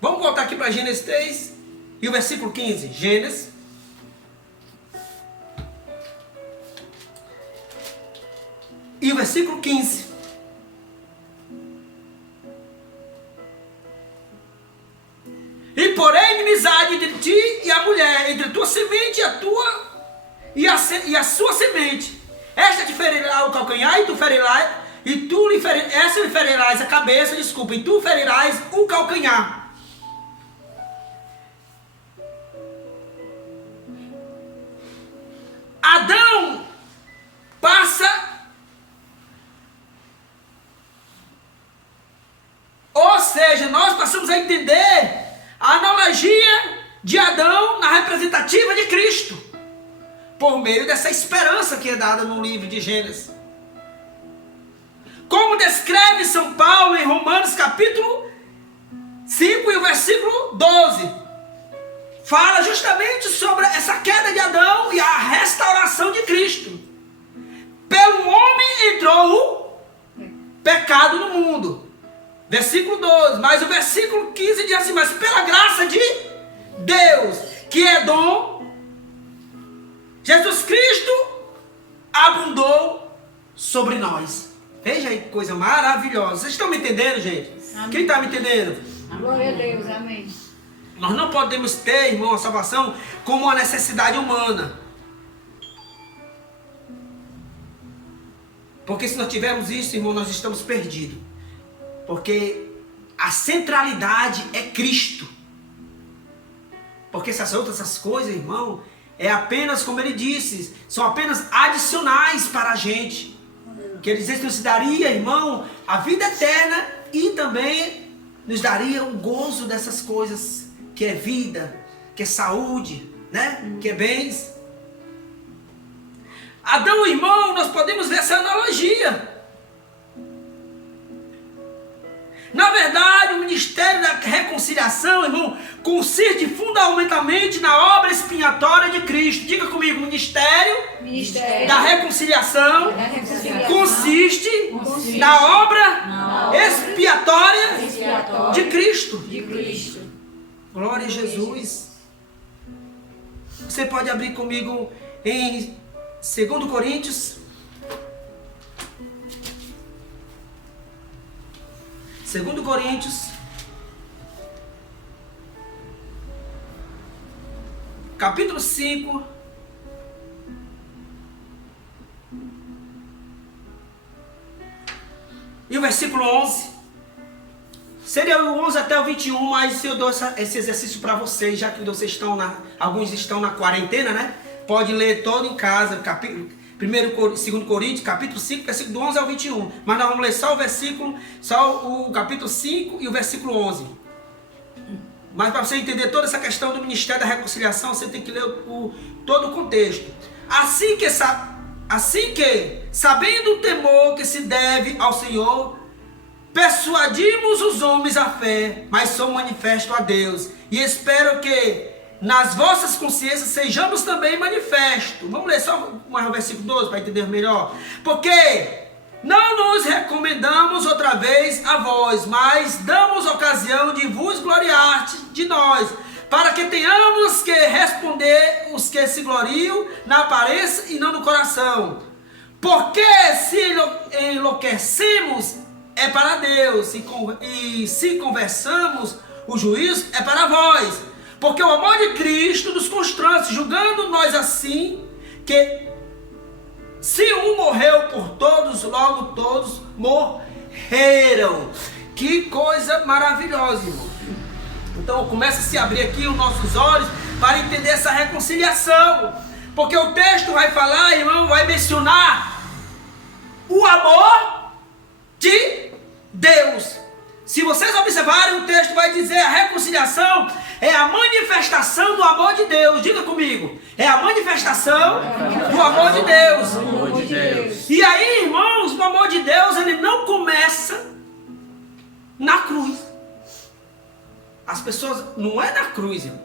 Vamos voltar aqui para Gênesis 3 e o versículo 15. Gênesis. E o versículo 15. E porém inimizade entre ti e a mulher, entre tua semente e a tua e a sua semente. Esta te ferirá o calcanhar e tu ferirás, essa lhe ferirás a cabeça, desculpa, e tu ferirás o calcanhar. Adão passa, ou seja, nós passamos a entender a analogia de Adão na representativa de Cristo, por meio dessa esperança que é dada no livro de Gênesis. Como descreve São Paulo em Romanos capítulo 5 e o versículo 12. Fala justamente sobre essa queda de Adão e a restauração de Cristo. Pelo homem entrou o pecado no mundo. Versículo 12. Mas o versículo 15 diz assim: mas pela graça de Deus, que é dom, Jesus Cristo abundou sobre nós. Veja aí que coisa maravilhosa. Vocês estão me entendendo, gente? Amém. Quem está me entendendo? Glória a Deus, amém. Nós não podemos ter, irmão, a salvação como uma necessidade humana. Porque se nós tivermos isso, irmão, nós estamos perdidos. Porque a centralidade é Cristo. Porque essas coisas, irmão, é apenas, como ele disse, são apenas adicionais para a gente. Quer dizer que nos daria, irmão, a vida eterna e também nos daria o gozo dessas coisas, que é vida, que é saúde, né? Que é bens. Adão, irmão, nós podemos ver essa analogia. Na verdade, o ministério da reconciliação, irmão, consiste fundamentalmente na obra expiatória de Cristo. Diga comigo, ministério da reconciliação consiste na obra expiatória de Cristo. Glória a Jesus. Você pode abrir comigo em 2 Coríntios. 2 Coríntios, capítulo 5, e o versículo 11. Seria o 11 até o 21, mas eu dou esse exercício para vocês, já que vocês estão alguns estão na quarentena, né? Pode ler todo em casa, 2 Coríntios, capítulo 5, versículo 11 ao 21. Mas nós vamos ler só o capítulo 5 e o versículo 11. Mas para você entender toda essa questão do ministério da reconciliação, você tem que ler todo o contexto. Assim que, sabendo o temor que se deve ao Senhor, persuadimos os homens à fé, mas sou manifesto a Deus. E espero que nas vossas consciências sejamos também manifestos. Vamos ler só mais o versículo 12 para entender melhor. Porque não nos recomendamos outra vez a vós, mas damos ocasião de vos gloriar de nós, para que tenhamos que responder os que se gloriam na aparência e não no coração. Porque se enlouquecemos é para Deus, e se conversamos o juízo é para vós. Porque o amor de Cristo nos constrange, julgando nós assim, que se um morreu por todos, logo todos morreram. Que coisa maravilhosa, irmão. Então começa a se abrir aqui os nossos olhos para entender essa reconciliação. Porque o texto vai falar, irmão, vai mencionar o amor de Deus. se vocês observarem, o texto vai dizer a reconciliação é a manifestação do amor de Deus. Diga comigo. É a manifestação do amor de Deus. Amor de Deus. E aí, irmãos, o amor de Deus, ele não começa na cruz. As pessoas, não é na cruz, irmão.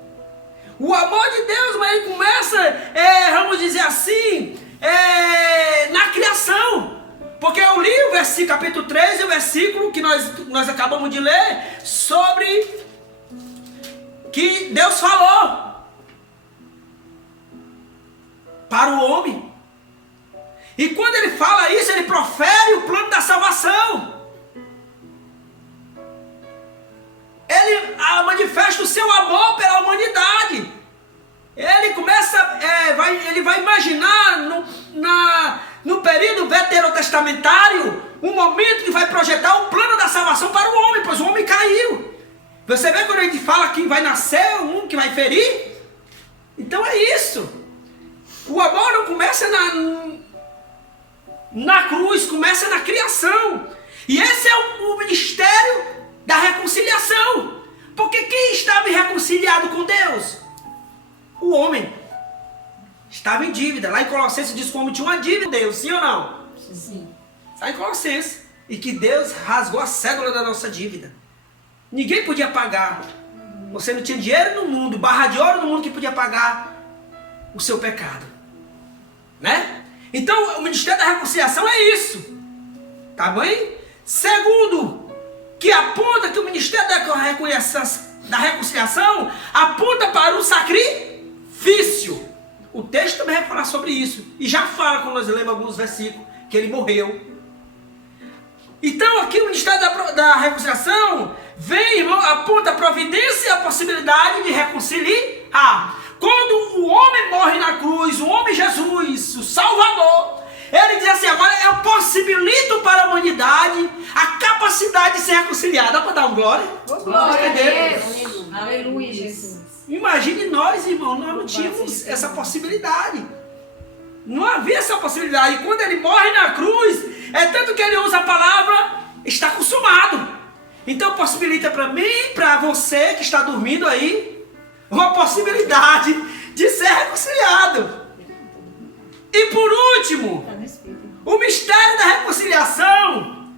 O amor de Deus, mas ele começa, vamos dizer assim, na criação. Porque eu li o versículo, capítulo 3, e o versículo que nós acabamos de ler, sobre que Deus falou para o homem. E quando ele fala isso, ele profere o plano da salvação. Ele manifesta o seu amor pela humanidade. Ele começa, ele vai imaginar no período veterotestamentário um momento que vai projetar o plano da salvação para o homem, pois o homem caiu. Você vê quando a gente fala que vai nascer um que vai ferir? Então é isso. O amor não começa na cruz, começa na criação. E esse é o ministério da reconciliação. Porque quem estava reconciliado com Deus? O homem. Estava em dívida. Lá em Colossenses diz que o homem tinha uma dívida com Deus, sim ou não? Sim. Está em Colossenses. E que Deus rasgou a cédula da nossa dívida. Ninguém podia pagar. Você não tinha dinheiro no mundo, barra de ouro no mundo que podia pagar o seu pecado. Né? Então, o ministério da reconciliação é isso. Tá bem? Segundo, que aponta que o ministério da reconciliação aponta para o sacrifício. O texto também vai falar sobre isso. E já fala, quando nós lemos alguns versículos, que ele morreu. Então, aqui o ministério da reconciliação vem, irmão, aponta a providência e a possibilidade de reconciliar. Quando o homem morre na cruz, o homem Jesus, o Salvador, ele diz assim: agora eu possibilito para a humanidade a capacidade de se reconciliar. Dá para dar um glória? Glória a Deus. Aleluia, Jesus. Imagine nós, irmão, nós não tínhamos essa possibilidade. Não havia essa possibilidade. E quando ele morre na cruz, é tanto que ele usa a palavra está consumado. Então possibilita para mim, para você que está dormindo aí, uma possibilidade de ser reconciliado. E por último, o mistério da reconciliação,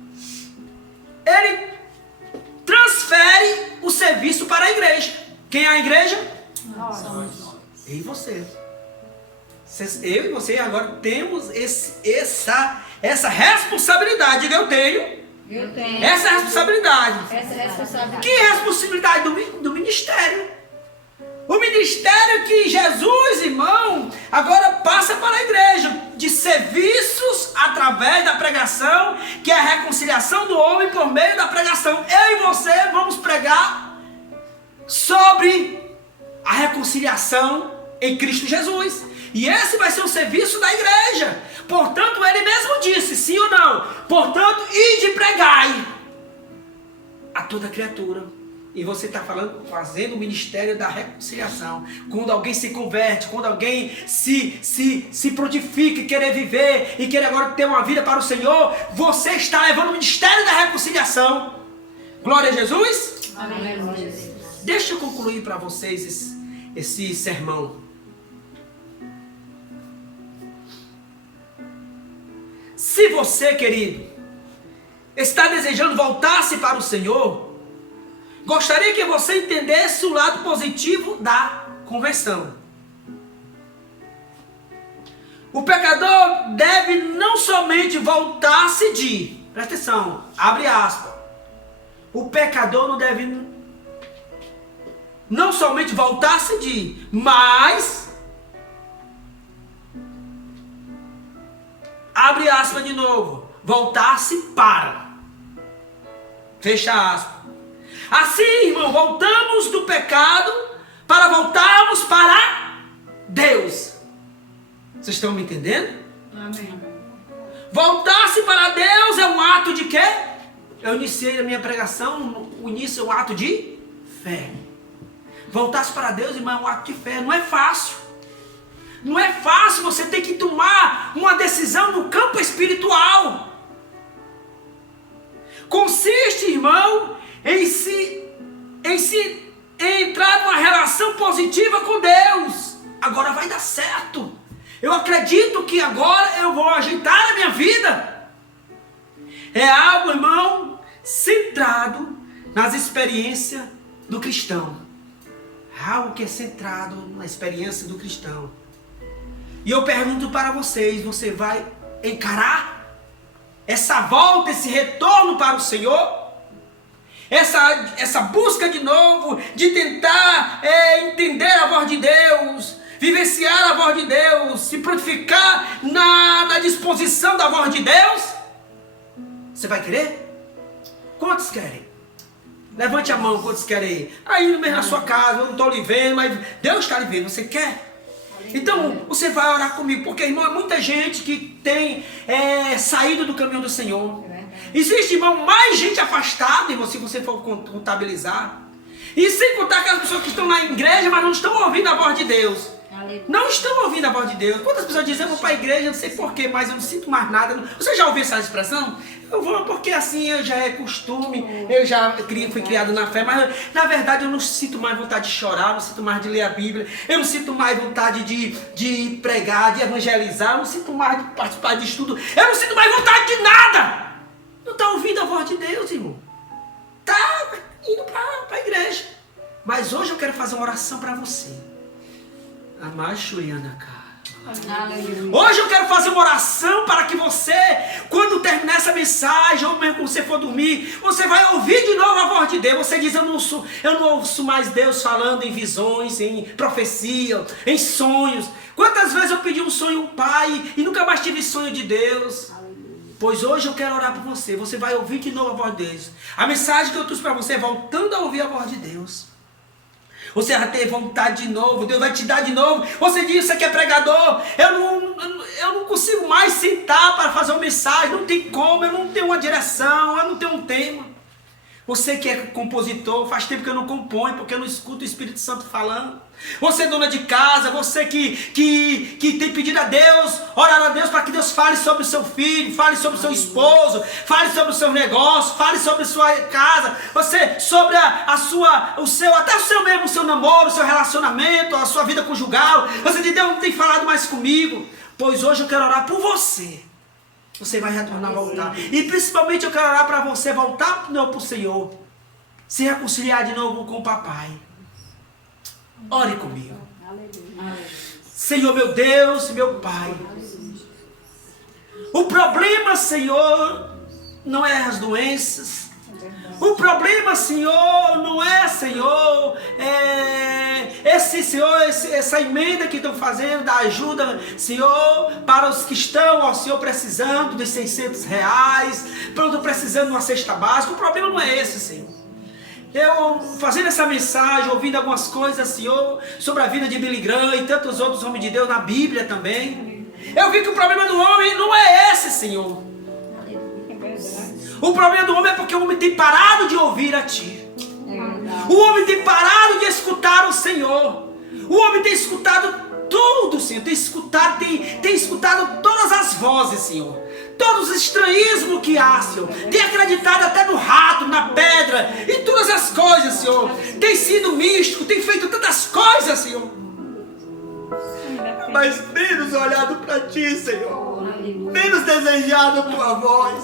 ele transfere o serviço para a igreja. Quem é a igreja? Nós. Eu e você. Eu e você agora temos essa responsabilidade. Diga, eu tenho. Eu tenho. Essa responsabilidade. Essa responsabilidade. Que responsabilidade do ministério? O ministério que Jesus, irmão, agora passa para a igreja, de serviços através da pregação, que é a reconciliação do homem por meio da pregação. Eu e você vamos pregar sobre a reconciliação em Cristo Jesus. E esse vai ser o serviço da igreja. Portanto, ele mesmo disse, sim ou não? Portanto, ide e pregai a toda criatura. E você está fazendo o ministério da reconciliação. Quando alguém se converte, quando alguém se prontifica e querer viver e querer agora ter uma vida para o Senhor, você está levando o ministério da reconciliação. Glória a Jesus. Amém. Deixa eu concluir para vocês esse sermão. Se você, querido, está desejando voltar-se para o Senhor, gostaria que você entendesse o lado positivo da conversão. O pecador deve não somente voltar-se de... Presta atenção, abre aspas. O pecador não deve não somente voltar-se de, mas... Abre aspas de novo. Voltar-se para. Fecha aspas. Assim, irmão, voltamos do pecado para voltarmos para Deus. Vocês estão me entendendo? Amém. Voltar-se para Deus é um ato de quê? Eu iniciei a minha pregação, o início é um ato de fé. Voltar-se para Deus, irmão, é um ato de fé. Não é fácil. Não é fácil, você ter que tomar uma decisão no campo espiritual. consiste, irmão, em entrar numa relação positiva com Deus. Agora vai dar certo. Eu acredito que agora eu vou ajeitar a minha vida. É algo, irmão, centrado nas experiências do cristão. Algo que é centrado na experiência do cristão. E eu pergunto para vocês, você vai encarar essa volta, esse retorno para o Senhor? Essa busca de novo, de tentar entender a voz de Deus, vivenciar a voz de Deus, se prontificar na disposição da voz de Deus? Você vai querer? Quantos querem? Levante a mão, quantos querem? Aí mesmo na sua casa, eu não estou lhe vendo, mas Deus está lhe vendo, você quer? Então você vai orar comigo, porque, irmão, há muita gente que tem saído do caminho do Senhor. Existe, irmão, mais gente afastada, irmão, se você for contabilizar. E sem contar aquelas pessoas que estão na igreja, mas não estão ouvindo a voz de Deus. Não estão ouvindo a voz de Deus. Quantas pessoas dizem, eu vou para a igreja, eu não sei porquê, mas eu não sinto mais nada. Você já ouviu essa expressão? Eu vou porque assim já é costume, eu já fui criado na fé, mas na verdade eu não sinto mais vontade de chorar, eu não sinto mais de ler a Bíblia, eu não sinto mais vontade de pregar, de evangelizar, eu não sinto mais de participar de estudo, eu não sinto mais vontade de nada. Não está ouvindo a voz de Deus, irmão. Está indo para a igreja. Mas hoje eu quero fazer uma oração para você. Hoje eu quero fazer uma oração para que você, quando terminar essa mensagem, ou mesmo quando você for dormir, você vai ouvir de novo a voz de Deus. Você diz, eu não ouço mais Deus falando em visões, em profecia, em sonhos. Quantas vezes eu pedi um sonho ao Pai e nunca mais tive sonho de Deus? Pois hoje eu quero orar por você. Você vai ouvir de novo a voz de Deus. A mensagem que eu trouxe para você é voltando a ouvir a voz de Deus. Você vai ter vontade de novo, Deus vai te dar de novo. Você diz, você que é pregador, eu não consigo mais sentar para fazer uma mensagem, não tem como, eu não tenho uma direção, eu não tenho um tema. Você que é compositor, faz tempo que eu não componho, porque eu não escuto o Espírito Santo falando. Você é dona de casa, você que tem pedido a Deus, orar a Deus para que Deus fale sobre o seu filho, fale sobre o seu esposo, fale sobre o seu negócio, fale sobre a sua casa, você sobre o seu namoro, o seu relacionamento, a sua vida conjugal. Você diz, Deus não tem falado mais comigo. Pois hoje eu quero orar por você. Você vai retornar a voltar. E principalmente eu quero orar para você voltar de novo para o Senhor. Se reconciliar de novo com o papai. Ore comigo. Senhor, meu Deus, meu Pai. O problema, Senhor, não é as doenças. O problema, Senhor, não é, Senhor, essa emenda que estão fazendo da ajuda, Senhor, para os que estão, ó Senhor, precisando dos R$600, precisando de uma cesta básica. O problema não é esse, Senhor. Eu, fazendo essa mensagem, ouvindo algumas coisas, Senhor, sobre a vida de Billy Graham e tantos outros homens de Deus na Bíblia também, eu vi que o problema do homem não é esse, Senhor. O problema do homem é porque o homem tem parado de ouvir a Ti. O homem tem parado de escutar o Senhor. O homem tem escutado tudo, Senhor. Tem escutado todas as vozes, Senhor. Todos os estranhismos que há, Senhor. Tem acreditado até no rato, na pedra, e todas as coisas, Senhor. Tem sido místico, tem feito tantas coisas, Senhor. Mas menos olhado para Ti, Senhor. Menos desejado a Tua voz.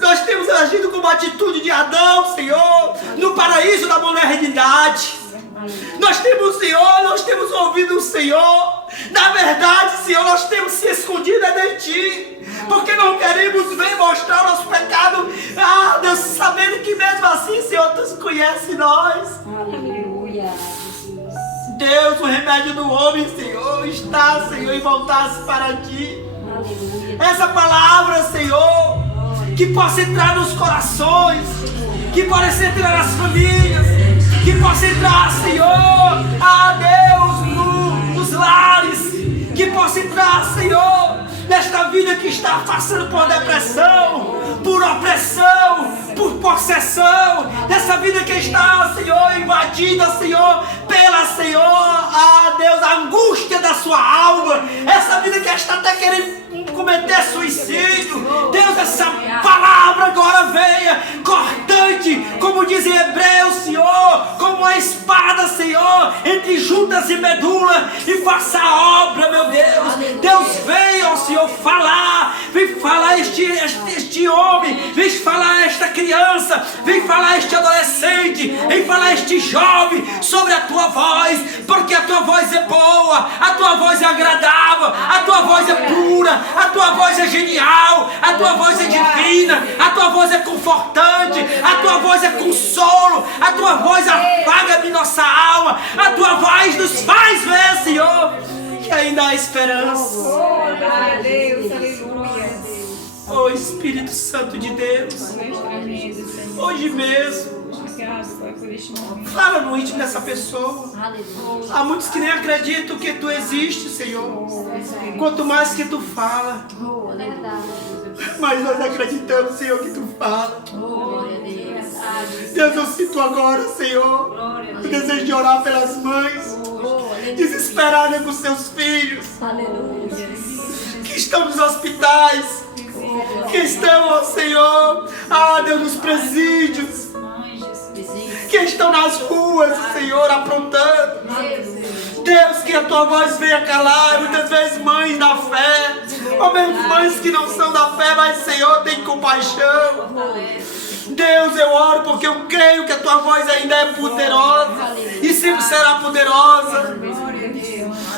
Nós temos agido como atitude de Adão, Senhor, no paraíso da modernidade. Nós temos ouvido o Senhor. Na verdade, Senhor, nós temos se escondido de Ti, porque não queremos ver mostrar o nosso pecado. Deus, sabendo que mesmo assim, Senhor, Tu conhece nós. Aleluia. Deus, o remédio do homem, Senhor, está, Senhor, em voltar-se para Ti. Aleluia. Essa palavra, Senhor, que possa entrar nos corações, que possa entrar nas famílias, que possa entrar, Senhor, Deus, nos lares, que possa entrar, Senhor, nesta vida que está passando por depressão, por opressão, por possessão, nessa vida que está, Senhor, invadida, Senhor, pela, Senhor, Deus, a angústia da sua alma, essa essa vida que está até querendo cometer suicídio. Deus, essa palavra agora venha cortante, como diz em Hebreus, Senhor, como a espada, Senhor, entre juntas e medula, e faça a obra, meu Deus. Deus, venha, ó Senhor, falar, vem falar este homem, vem falar esta criança, vem falar este adolescente, vem falar este jovem sobre a tua voz, porque a tua voz é boa, a tua voz é agradável, a tua voz é pura, a tua voz é genial, a tua voz é divina, a tua voz é confortante, a tua voz é consolo, a tua voz afaga-me nossa alma, a tua voz nos faz ver, Senhor, que ainda há esperança. Glória a Deus, aleluia. Oh Espírito Santo de Deus, hoje mesmo, Obrigado, Pai, por este momento. fala no íntimo dessa pessoa. Aleluia. Há muitos que nem acreditam que tu existes, Senhor. Quanto mais que tu fala, Oh, verdade. mas nós acreditamos, Senhor, que tu fala. Glória a Deus. Deus, eu sinto agora, Senhor, o desejo de orar pelas mães Oh, aleluia. desesperadas com seus filhos, Aleluia. que estão nos hospitais, que estão, ó Senhor, Deus, nos presídios, que estão nas ruas, Senhor, aprontando. Deus, que a tua voz venha calar, muitas vezes mães da fé, ou mesmo mães que não são da fé, mas Senhor, tem compaixão. Deus, eu oro porque eu creio que a tua voz ainda é poderosa e sempre será poderosa.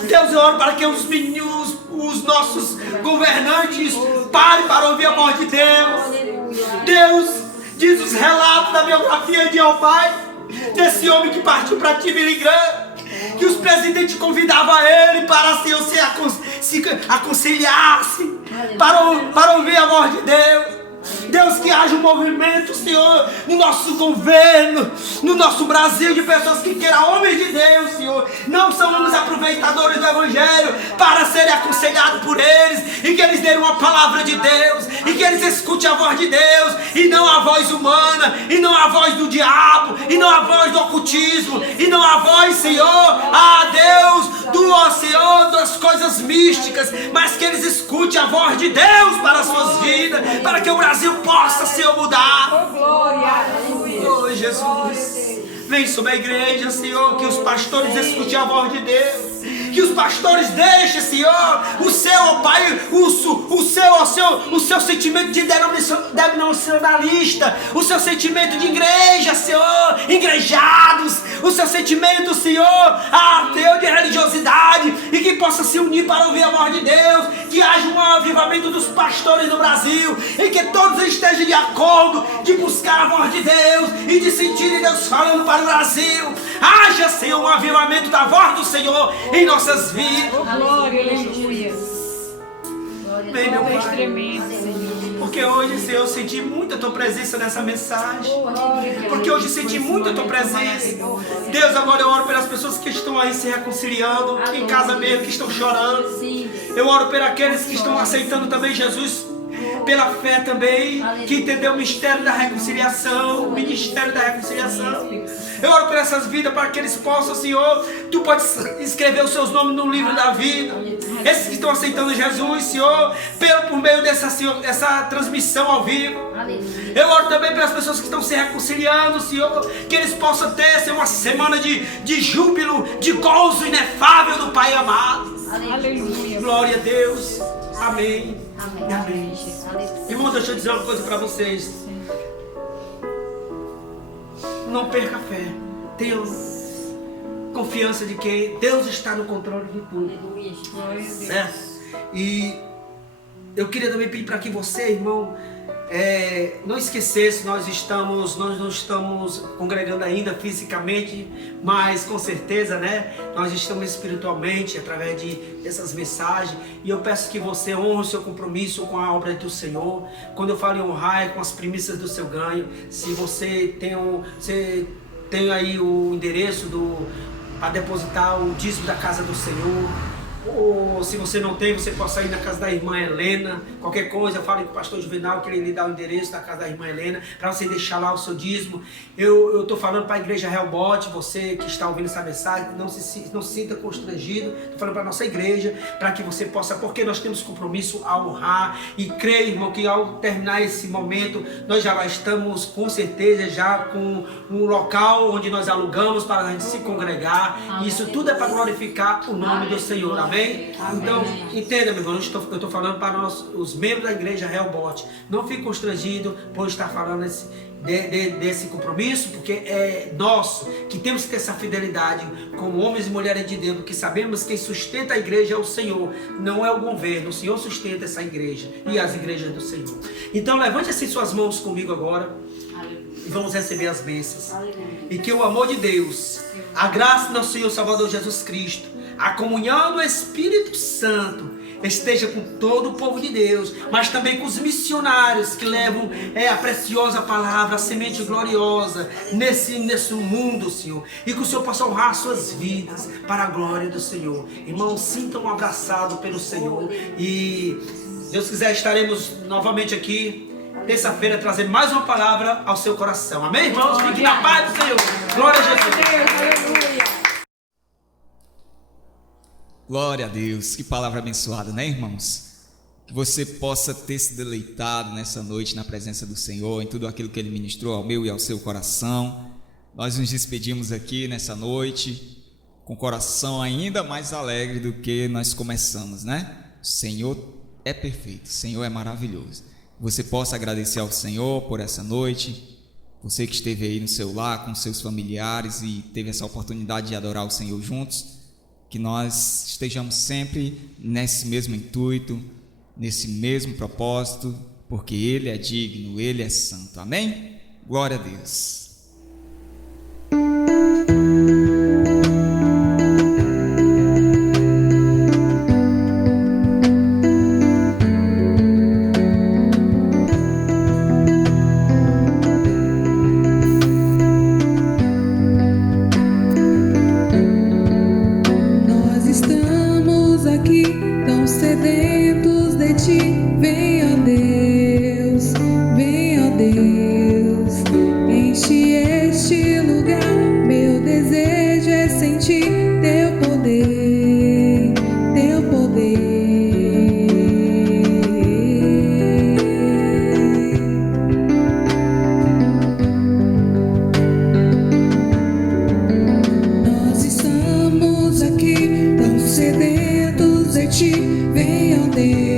Deus, eu oro para que os meninos, os nossos governantes parem para ouvir a voz de Deus. Deus, diz os relatos da biografia de Albai, desse homem que partiu para Tibirigrã, que os presidentes convidavam ele para Senhor, se aconselhasse, para ouvir a voz de Deus. Deus, que haja um movimento, Senhor, no nosso governo, no nosso Brasil, de pessoas que queiram, homens de Deus, Senhor, não são os aproveitadores do Evangelho, para serem aconselhados por eles, e que eles deem uma palavra de Deus, e que eles escutem a voz de Deus, e não a voz humana, e não a voz do diabo, e não a voz do ocultismo, e não a voz, Senhor, Deus, Senhor, das coisas místicas, mas que eles escutem a voz de Deus para as suas vidas, para que o Brasil possa, Senhor, mudar. Oh, Jesus, vem sobre a igreja, Senhor, que os pastores escutem a voz de Deus. Que os pastores deixem, Senhor, o seu, ó Pai, o seu sentimento de denominacionalista, o seu sentimento de igreja, Senhor, igrejados, o seu sentimento, Senhor, Deus, de religiosidade, e que possa se unir para ouvir a voz de Deus, que haja um avivamento dos pastores no Brasil, e que todos estejam de acordo de buscar a voz de Deus e de sentir Deus falando para o Brasil. Haja, Senhor, um avivamento da voz do Senhor em nossas vidas. Glória, aleluia. Vem, meu Pai, Tremendo, Senhor. porque hoje, Senhor, eu senti muito a tua presença nessa mensagem. Porque hoje eu senti muito a tua presença. Deus, agora eu oro pelas pessoas que estão aí se reconciliando, em casa mesmo, que estão chorando. Eu oro por aqueles que estão aceitando também Jesus pela fé também, que entendeu o mistério da reconciliação, o ministério da reconciliação. Eu oro por essas vidas para que eles possam, Senhor, tu podes escrever os seus nomes no livro da vida. Esses que estão aceitando Jesus, Senhor, por meio dessa transmissão ao vivo. Eu oro também pelas pessoas que estão se reconciliando, Senhor, que eles possam ter, Senhor, uma semana de júbilo, de gozo inefável do Pai amado. Aleluia. Glória a Deus. Amém. Amém. Amém. Irmão, deixa eu dizer uma coisa para vocês. Não perca a fé. Tenha confiança de que Deus está no controle de tudo. Certo? E eu queria também pedir para que você, irmão, não esquecesse, nós não estamos congregando ainda fisicamente, mas com certeza, né, nós estamos espiritualmente através dessas mensagens. E eu peço que você honre o seu compromisso com a obra do Senhor. Quando eu falo em honrar, é com as primícias do seu ganho. Se você tem aí o endereço para depositar o dízimo da casa do Senhor, ou se você não tem, você pode sair na casa da irmã Helena. Qualquer coisa, fale com o pastor Juvenal, que ele lhe dá o endereço da casa da irmã Helena, para você deixar lá o seu dízimo. Eu estou falando para a igreja Helbot, você que está ouvindo essa mensagem, não se sinta constrangido. Estou falando para a nossa igreja, para que você possa, porque nós temos compromisso a honrar. E creio, irmão, que ao terminar esse momento, nós já estamos com certeza já com um local onde nós alugamos para a gente se congregar. Isso tudo é para glorificar o nome do Senhor, amém? Então, entenda, meu irmão, eu estou falando para os membros da igreja Helbot. Não fique constrangido por estar falando desse compromisso, porque é nosso, que temos que ter essa fidelidade como homens e mulheres de Deus, porque sabemos que quem sustenta a igreja é o Senhor, não é o governo. O Senhor sustenta essa igreja e as igrejas do Senhor. Então levante assim suas mãos comigo agora e vamos receber as bênçãos. E que o amor de Deus, a graça do nosso Senhor Salvador Jesus Cristo, a comunhão do Espírito Santo esteja com todo o povo de Deus, mas também com os missionários que levam a preciosa palavra, a semente gloriosa nesse mundo, Senhor, e que o Senhor possa honrar suas vidas para a glória do Senhor. Irmãos, sintam um abraçado pelo Senhor, e Deus quiser estaremos novamente aqui terça-feira trazendo mais uma palavra ao seu coração. Amém, irmãos? Fiquem na paz do Senhor. Glória a Jesus. Glória a Deus, que palavra abençoada, né, irmãos? Que você possa ter se deleitado nessa noite na presença do Senhor, em tudo aquilo que Ele ministrou ao meu e ao seu coração. Nós nos despedimos aqui nessa noite com o coração ainda mais alegre do que nós começamos, né? O Senhor é perfeito, o Senhor é maravilhoso. Você possa agradecer ao Senhor por essa noite, você que esteve aí no seu lar com seus familiares e teve essa oportunidade de adorar o Senhor juntos. Que nós estejamos sempre nesse mesmo intuito, nesse mesmo propósito, porque Ele é digno, Ele é santo. Amém? Glória a Deus. Sedentos de ti, venha Deus.